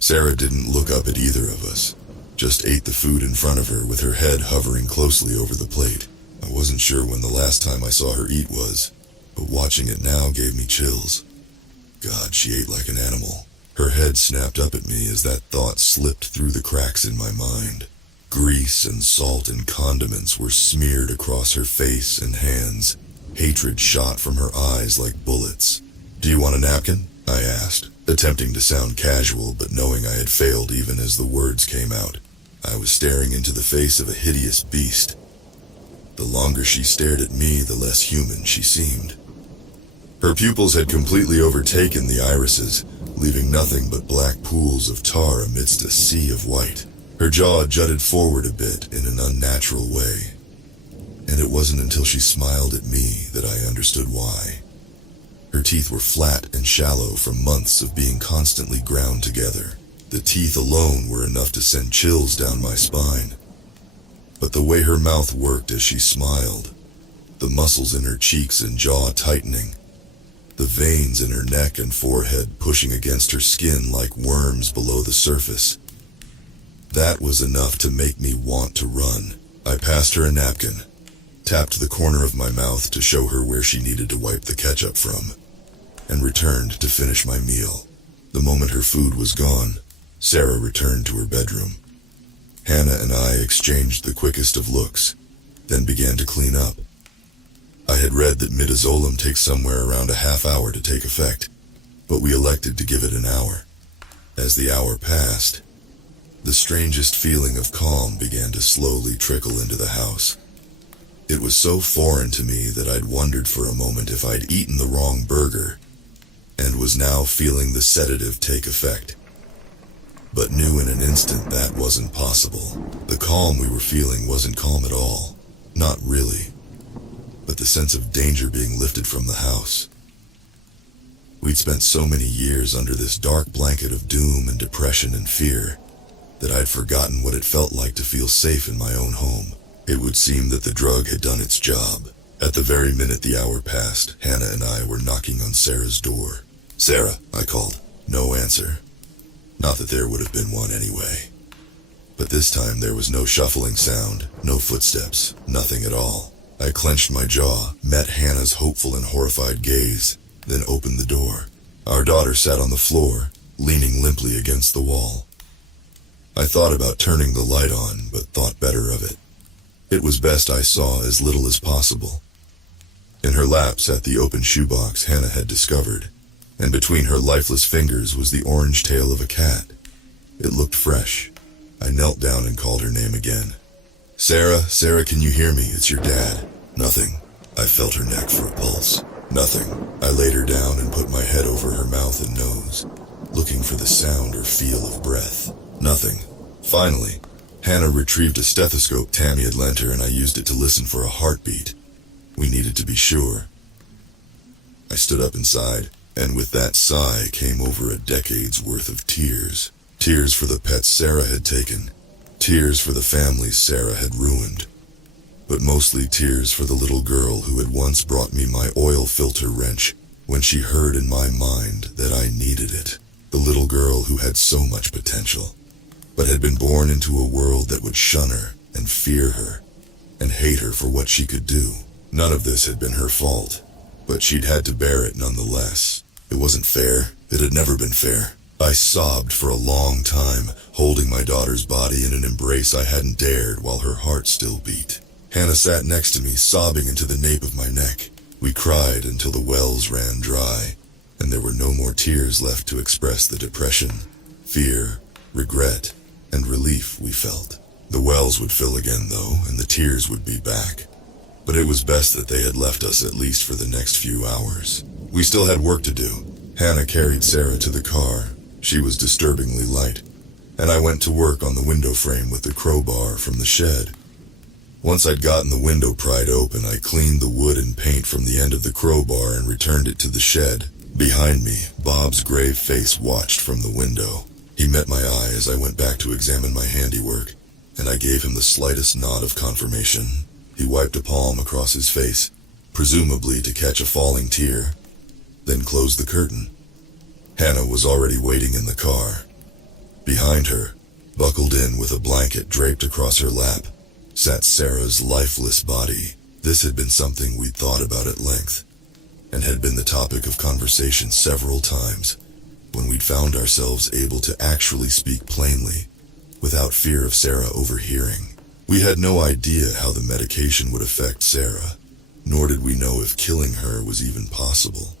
Sarah didn't look up at either of us, just ate the food in front of her with her head hovering closely over the plate. I wasn't sure when the last time I saw her eat was, but watching it now gave me chills. God, she ate like an animal. Her head snapped up at me as that thought slipped through the cracks in my mind. Grease and salt and condiments were smeared across her face and hands. Hatred shot from her eyes like bullets. "Do you want a napkin?" I asked, attempting to sound casual but knowing I had failed even as the words came out. I was staring into the face of a hideous beast. The longer she stared at me, the less human she seemed. Her pupils had completely overtaken the irises, leaving nothing but black pools of tar amidst a sea of white. Her jaw jutted forward a bit in an unnatural way, and it wasn't until she smiled at me that I understood why. Her teeth were flat and shallow from months of being constantly ground together. The teeth alone were enough to send chills down my spine. But the way her mouth worked as she smiled, the muscles in her cheeks and jaw tightening, the veins in her neck and forehead pushing against her skin like worms below the surface, that was enough to make me want to run. I passed her a napkin, tapped the corner of my mouth to show her where she needed to wipe the ketchup from, and returned to finish my meal. The moment her food was gone, Sarah returned to her bedroom. Hannah and I exchanged the quickest of looks, then began to clean up. I had read that midazolam takes somewhere around a half hour to take effect, but we elected to give it an hour. As the hour passed, the strangest feeling of calm began to slowly trickle into the house. It was so foreign to me that I'd wondered for a moment if I'd eaten the wrong burger, and was now feeling the sedative take effect. But knew in an instant that wasn't possible. The calm we were feeling wasn't calm at all. Not really. But the sense of danger being lifted from the house. We'd spent so many years under this dark blanket of doom and depression and fear that I'd forgotten what it felt like to feel safe in my own home. It would seem that the drug had done its job. At the very minute the hour passed, Hannah and I were knocking on Sarah's door. "Sarah," I called. No answer. Not that there would have been one anyway. But this time there was no shuffling sound, no footsteps, nothing at all. I clenched my jaw, met Hannah's hopeful and horrified gaze, then opened the door. Our daughter sat on the floor, leaning limply against the wall. I thought about turning the light on, but thought better of it. It was best I saw as little as possible. In her lap sat the open shoebox Hannah had discovered, and between her lifeless fingers was the orange tail of a cat. It looked fresh. I knelt down and called her name again. "Sarah, Sarah, can you hear me? It's your dad." Nothing. I felt her neck for a pulse. Nothing. I laid her down and put my head over her mouth and nose, looking for the sound or feel of breath. Nothing. Finally, Hannah retrieved a stethoscope Tammy had lent her, and I used it to listen for a heartbeat. We needed to be sure. I stood up inside, and with that sigh came over a decade's worth of tears. Tears for the pets Sarah had taken. Tears for the families Sarah had ruined. but mostly tears for the little girl who had once brought me my oil filter wrench when she heard in my mind that I needed it. The little girl who had so much potential, but had been born into a world that would shun her and fear her and hate her for what she could do. None of this had been her fault, but she'd had to bear it nonetheless. It wasn't fair. It had never been fair. I sobbed for a long time, holding my daughter's body in an embrace I hadn't dared while her heart still beat. Hannah sat next to me, sobbing into the nape of my neck. We cried until the wells ran dry, and there were no more tears left to express the depression, fear, regret, and relief we felt. The wells would fill again, though, and the tears would be back. But it was best that they had left us at least for the next few hours. We still had work to do. Hannah carried Sarah to the car. She was disturbingly light, and I went to work on the window frame with the crowbar from the shed. Once I'd gotten the window pried open, I cleaned the wood and paint from the end of the crowbar and returned it to the shed. Behind me, Bob's grave face watched from the window. He met my eye as I went back to examine my handiwork, and I gave him the slightest nod of confirmation. He wiped a palm across his face, presumably to catch a falling tear, then closed the curtain. Hannah was already waiting in the car. Behind her, buckled in with a blanket draped across her lap, sat Sarah's lifeless body. This had been something we'd thought about at length, and had been the topic of conversation several times when we'd found ourselves able to actually speak plainly, without fear of Sarah overhearing. We had no idea how the medication would affect Sarah, nor did we know if killing her was even possible.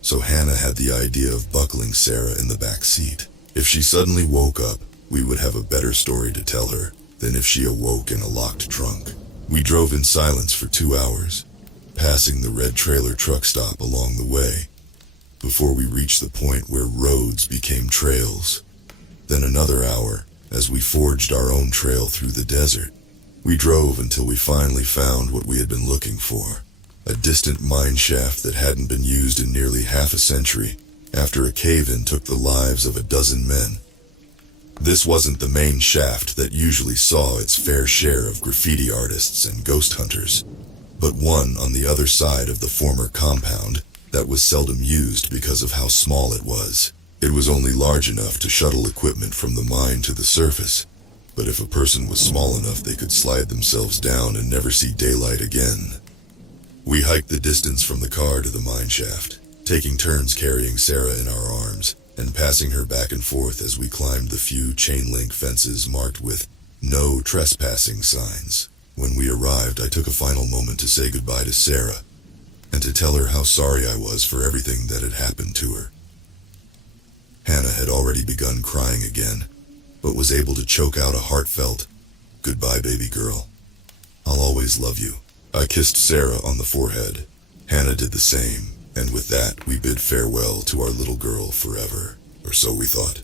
So Hannah had the idea of buckling Sarah in the back seat. If she suddenly woke up, we would have a better story to tell her than if she awoke in a locked trunk. We drove in silence for 2 hours, passing the red trailer truck stop along the way, before we reached the point where roads became trails. Then another hour, as we forged our own trail through the desert. We drove until we finally found what we had been looking for. A distant mine shaft that hadn't been used in nearly half a century, after a cave-in took the lives of a dozen men. This wasn't the main shaft that usually saw its fair share of graffiti artists and ghost hunters, but one on the other side of the former compound that was seldom used because of how small it was. It was only large enough to shuttle equipment from the mine to the surface, but if a person was small enough they could slide themselves down and never see daylight again. We hiked the distance from the car to the mine shaft, taking turns carrying Sarah in our arms and passing her back and forth as we climbed the few chain-link fences marked with "No Trespassing" signs. When we arrived, I took a final moment to say goodbye to Sarah and to tell her how sorry I was for everything that had happened to her. Hannah had already begun crying again, but was able to choke out a heartfelt, "Goodbye, baby girl. I'll always love you." I kissed Sarah on the forehead. Hannah did the same, and with that we bid farewell to our little girl forever, or so we thought.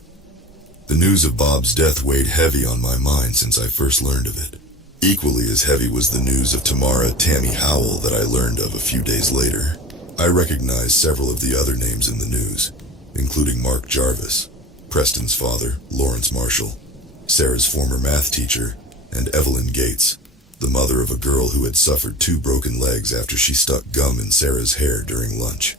The news of Bob's death weighed heavy on my mind since I first learned of it. Equally as heavy was the news of Tamara Tammy Howell that I learned of a few days later. I recognized several of the other names in the news, including Mark Jarvis, Preston's father, Lawrence Marshall, Sarah's former math teacher, and Evelyn Gates, the mother of a girl who had suffered 2 broken legs after she stuck gum in Sarah's hair during lunch.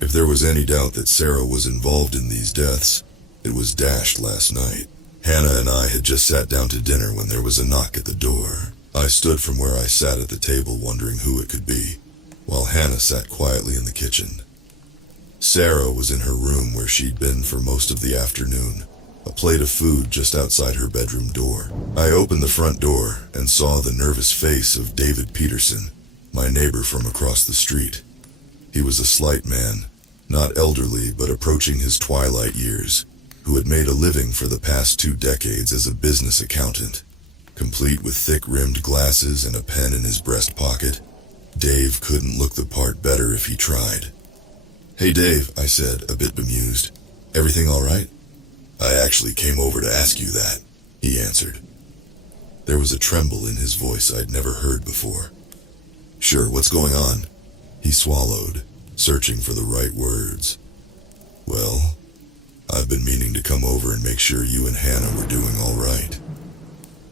If there was any doubt that Sarah was involved in these deaths, it was dashed last night. Hannah and I had just sat down to dinner when there was a knock at the door. I stood from where I sat at the table wondering who it could be, while Hannah sat quietly in the kitchen. Sarah was in her room where she'd been for most of the afternoon, a plate of food just outside her bedroom door. I opened the front door and saw the nervous face of David Peterson, my neighbor from across the street. He was a slight man, not elderly but approaching his twilight years, who had made a living for the past 2 decades as a business accountant. Complete with thick-rimmed glasses and a pen in his breast pocket, Dave couldn't look the part better if he tried. "Hey Dave," I said, a bit bemused. "Everything all right?" "I actually came over to ask you that," he answered. There was a tremble in his voice I'd never heard before. "Sure, what's going on?" He swallowed, searching for the right words. "Well, I've been meaning to come over and make sure you and Hannah were doing all right."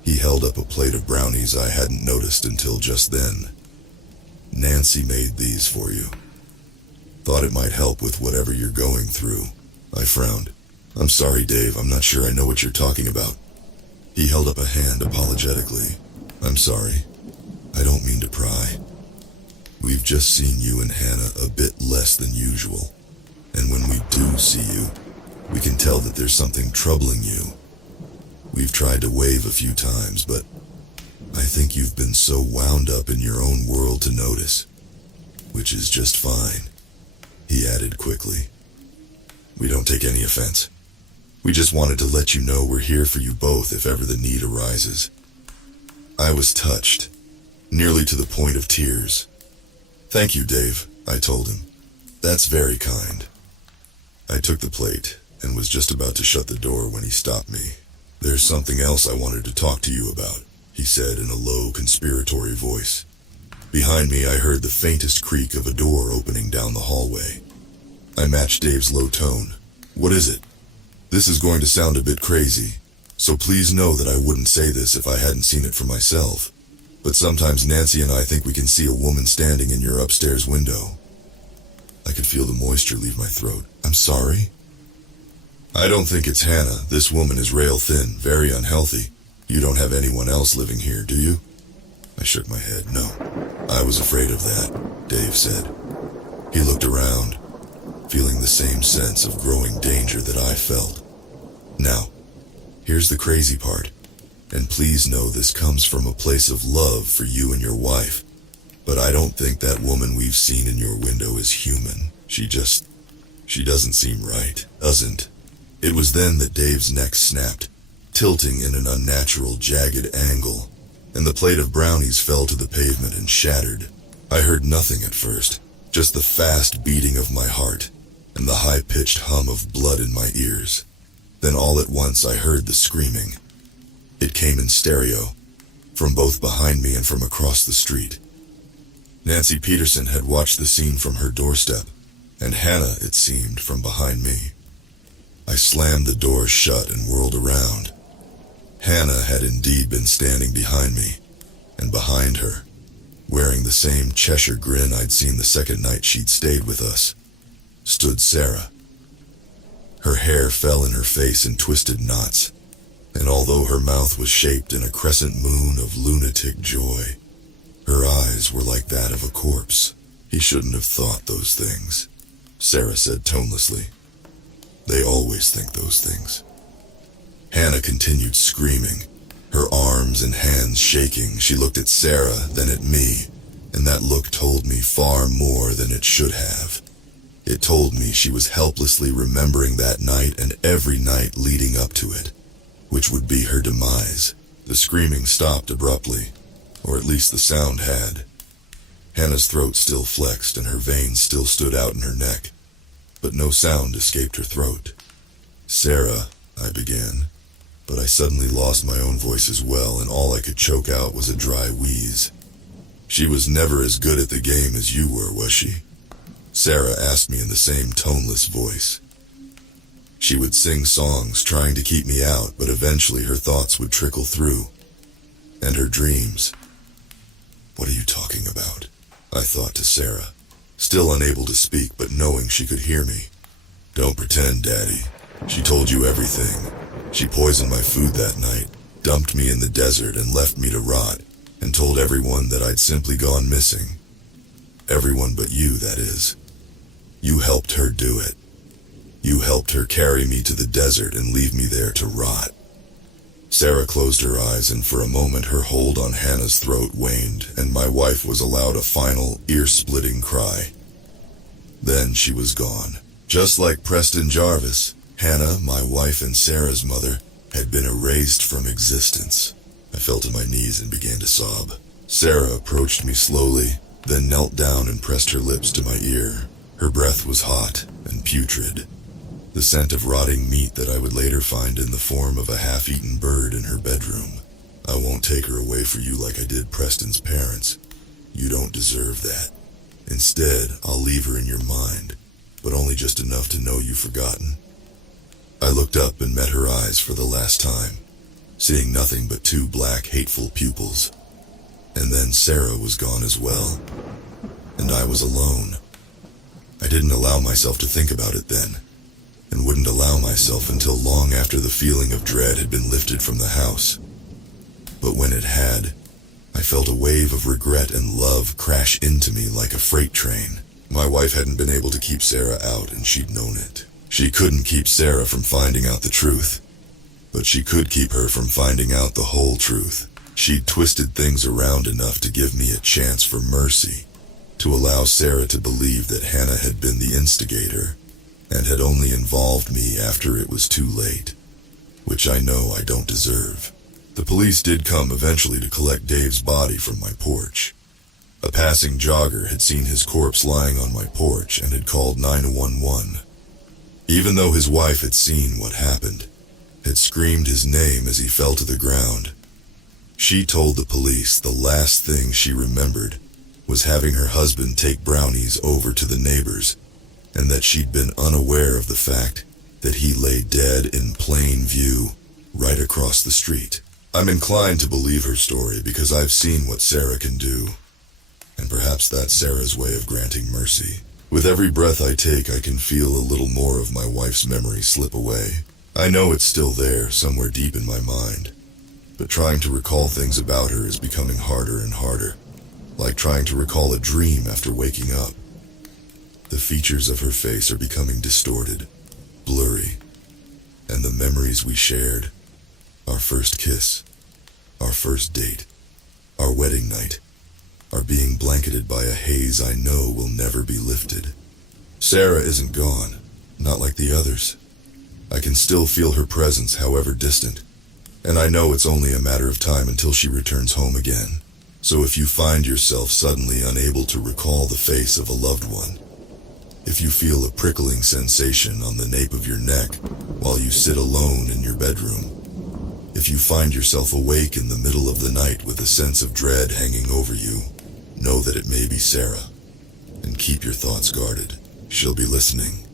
He held up a plate of brownies I hadn't noticed until just then. "Nancy made these for you. Thought it might help with whatever you're going through." I frowned. "I'm sorry, Dave, I'm not sure I know what you're talking about." He held up a hand apologetically. "I'm sorry. I don't mean to pry. We've just seen you and Hannah a bit less than usual. And when we do see you, we can tell that there's something troubling you. We've tried to wave a few times, but I think you've been so wound up in your own world to notice. Which is just fine," he added quickly. "We don't take any offense. We just wanted to let you know we're here for you both if ever the need arises." I was touched, nearly to the point of tears. "Thank you, Dave," I told him. "That's very kind." I took the plate and was just about to shut the door when he stopped me. "There's something else I wanted to talk to you about," he said in a low, conspiratory voice. Behind me, I heard the faintest creak of a door opening down the hallway. I matched Dave's low tone. "What is it? This is going to sound a bit crazy, so please know that I wouldn't say this if I hadn't seen it for myself. But sometimes Nancy and I think we can see a woman standing in your upstairs window." I could feel the moisture leave my throat. "I'm sorry?" "I don't think it's Hannah. This woman is rail thin, very unhealthy. You don't have anyone else living here, do you?" I shook my head. "No." "I was afraid of that," Dave said. He looked around, feeling the same sense of growing danger that I felt. "Now, here's the crazy part, and please know this comes from a place of love for you and your wife, but I don't think that woman we've seen in your window is human. She doesn't seem right, doesn't." It was then that Dave's neck snapped, tilting in an unnatural, jagged angle, and the plate of brownies fell to the pavement and shattered. I heard nothing at first, just the fast beating of my heart, and the high-pitched hum of blood in my ears. Then all at once I heard the screaming. It came in stereo, from both behind me and from across the street. Nancy Peterson had watched the scene from her doorstep, and Hannah, it seemed, from behind me. I slammed the door shut and whirled around. Hannah had indeed been standing behind me, and behind her, wearing the same Cheshire grin I'd seen the second night she'd stayed with us, stood Sarah. Her hair fell in her face in twisted knots, and although her mouth was shaped in a crescent moon of lunatic joy, her eyes were like that of a corpse. "He shouldn't have thought those things," Sarah said tonelessly. "They always think those things." Hannah continued screaming, her arms and hands shaking. She looked at Sarah, then at me, and that look told me far more than it should have. It told me she was helplessly remembering that night and every night leading up to it, which would be her demise. The screaming stopped abruptly, or at least the sound had. Hannah's throat still flexed and her veins still stood out in her neck, but no sound escaped her throat. "Sarah," I began, but I suddenly lost my own voice as well, and all I could choke out was a dry wheeze. "She was never as good at the game as you were, was she?" Sarah asked me in the same toneless voice. She would sing songs trying to keep me out, but eventually her thoughts would trickle through. And her dreams. "What are you talking about?" I thought to Sarah, still unable to speak but knowing she could hear me. "Don't pretend, Daddy. She told you everything. She poisoned my food that night, dumped me in the desert and left me to rot, and told everyone that I'd simply gone missing. Everyone but you, that is. You helped her do it. You helped her carry me to the desert and leave me there to rot." Sarah closed her eyes, and for a moment her hold on Hannah's throat waned, and my wife was allowed a final, ear-splitting cry. Then she was gone. Just like Preston Jarvis, Hannah, my wife and Sarah's mother, had been erased from existence. I fell to my knees and began to sob. Sarah approached me slowly, then knelt down and pressed her lips to my ear. Her breath was hot and putrid, the scent of rotting meat that I would later find in the form of a half-eaten bird in her bedroom. "I won't take her away for you like I did Preston's parents. You don't deserve that. Instead, I'll leave her in your mind, but only just enough to know you've forgotten." I looked up and met her eyes for the last time. seeing nothing but two black, hateful pupils. And then Sarah was gone as well, and I was alone. I didn't allow myself to think about it then, and wouldn't allow myself until long after the feeling of dread had been lifted from the house. But when it had, I felt a wave of regret and love crash into me like a freight train. My wife hadn't been able to keep Sarah out, and she'd known it. She couldn't keep Sarah from finding out the truth, but she could keep her from finding out the whole truth. She'd twisted things around enough to give me a chance for mercy, to allow Sarah to believe that Hannah had been the instigator, and had only involved me after it was too late, which I know I don't deserve. The police did come eventually to collect Dave's body from my porch. A passing jogger had seen his corpse lying on my porch and had called 911. Even though his wife had seen what happened, had screamed his name as he fell to the ground, she told the police the last thing she remembered was having her husband take brownies over to the neighbors, and that she'd been unaware of the fact that he lay dead in plain view right across the street. I'm inclined to believe her story because I've seen what Sarah can do, and perhaps that's Sarah's way of granting mercy. With every breath I take, I can feel a little more of my wife's memory slip away. I know it's still there, somewhere deep in my mind, but trying to recall things about her is becoming harder and harder, like trying to recall a dream after waking up. The features of her face are becoming distorted, blurry, and the memories we shared, our first kiss, our first date, our wedding night, are being blanketed by a haze I know will never be lifted. Sarah isn't gone, not like the others. I can still feel her presence, however distant, and I know it's only a matter of time until she returns home again. So if you find yourself suddenly unable to recall the face of a loved one, if you feel a prickling sensation on the nape of your neck while you sit alone in your bedroom, if you find yourself awake in the middle of the night with a sense of dread hanging over you, know that it may be Sarah, and keep your thoughts guarded. She'll be listening.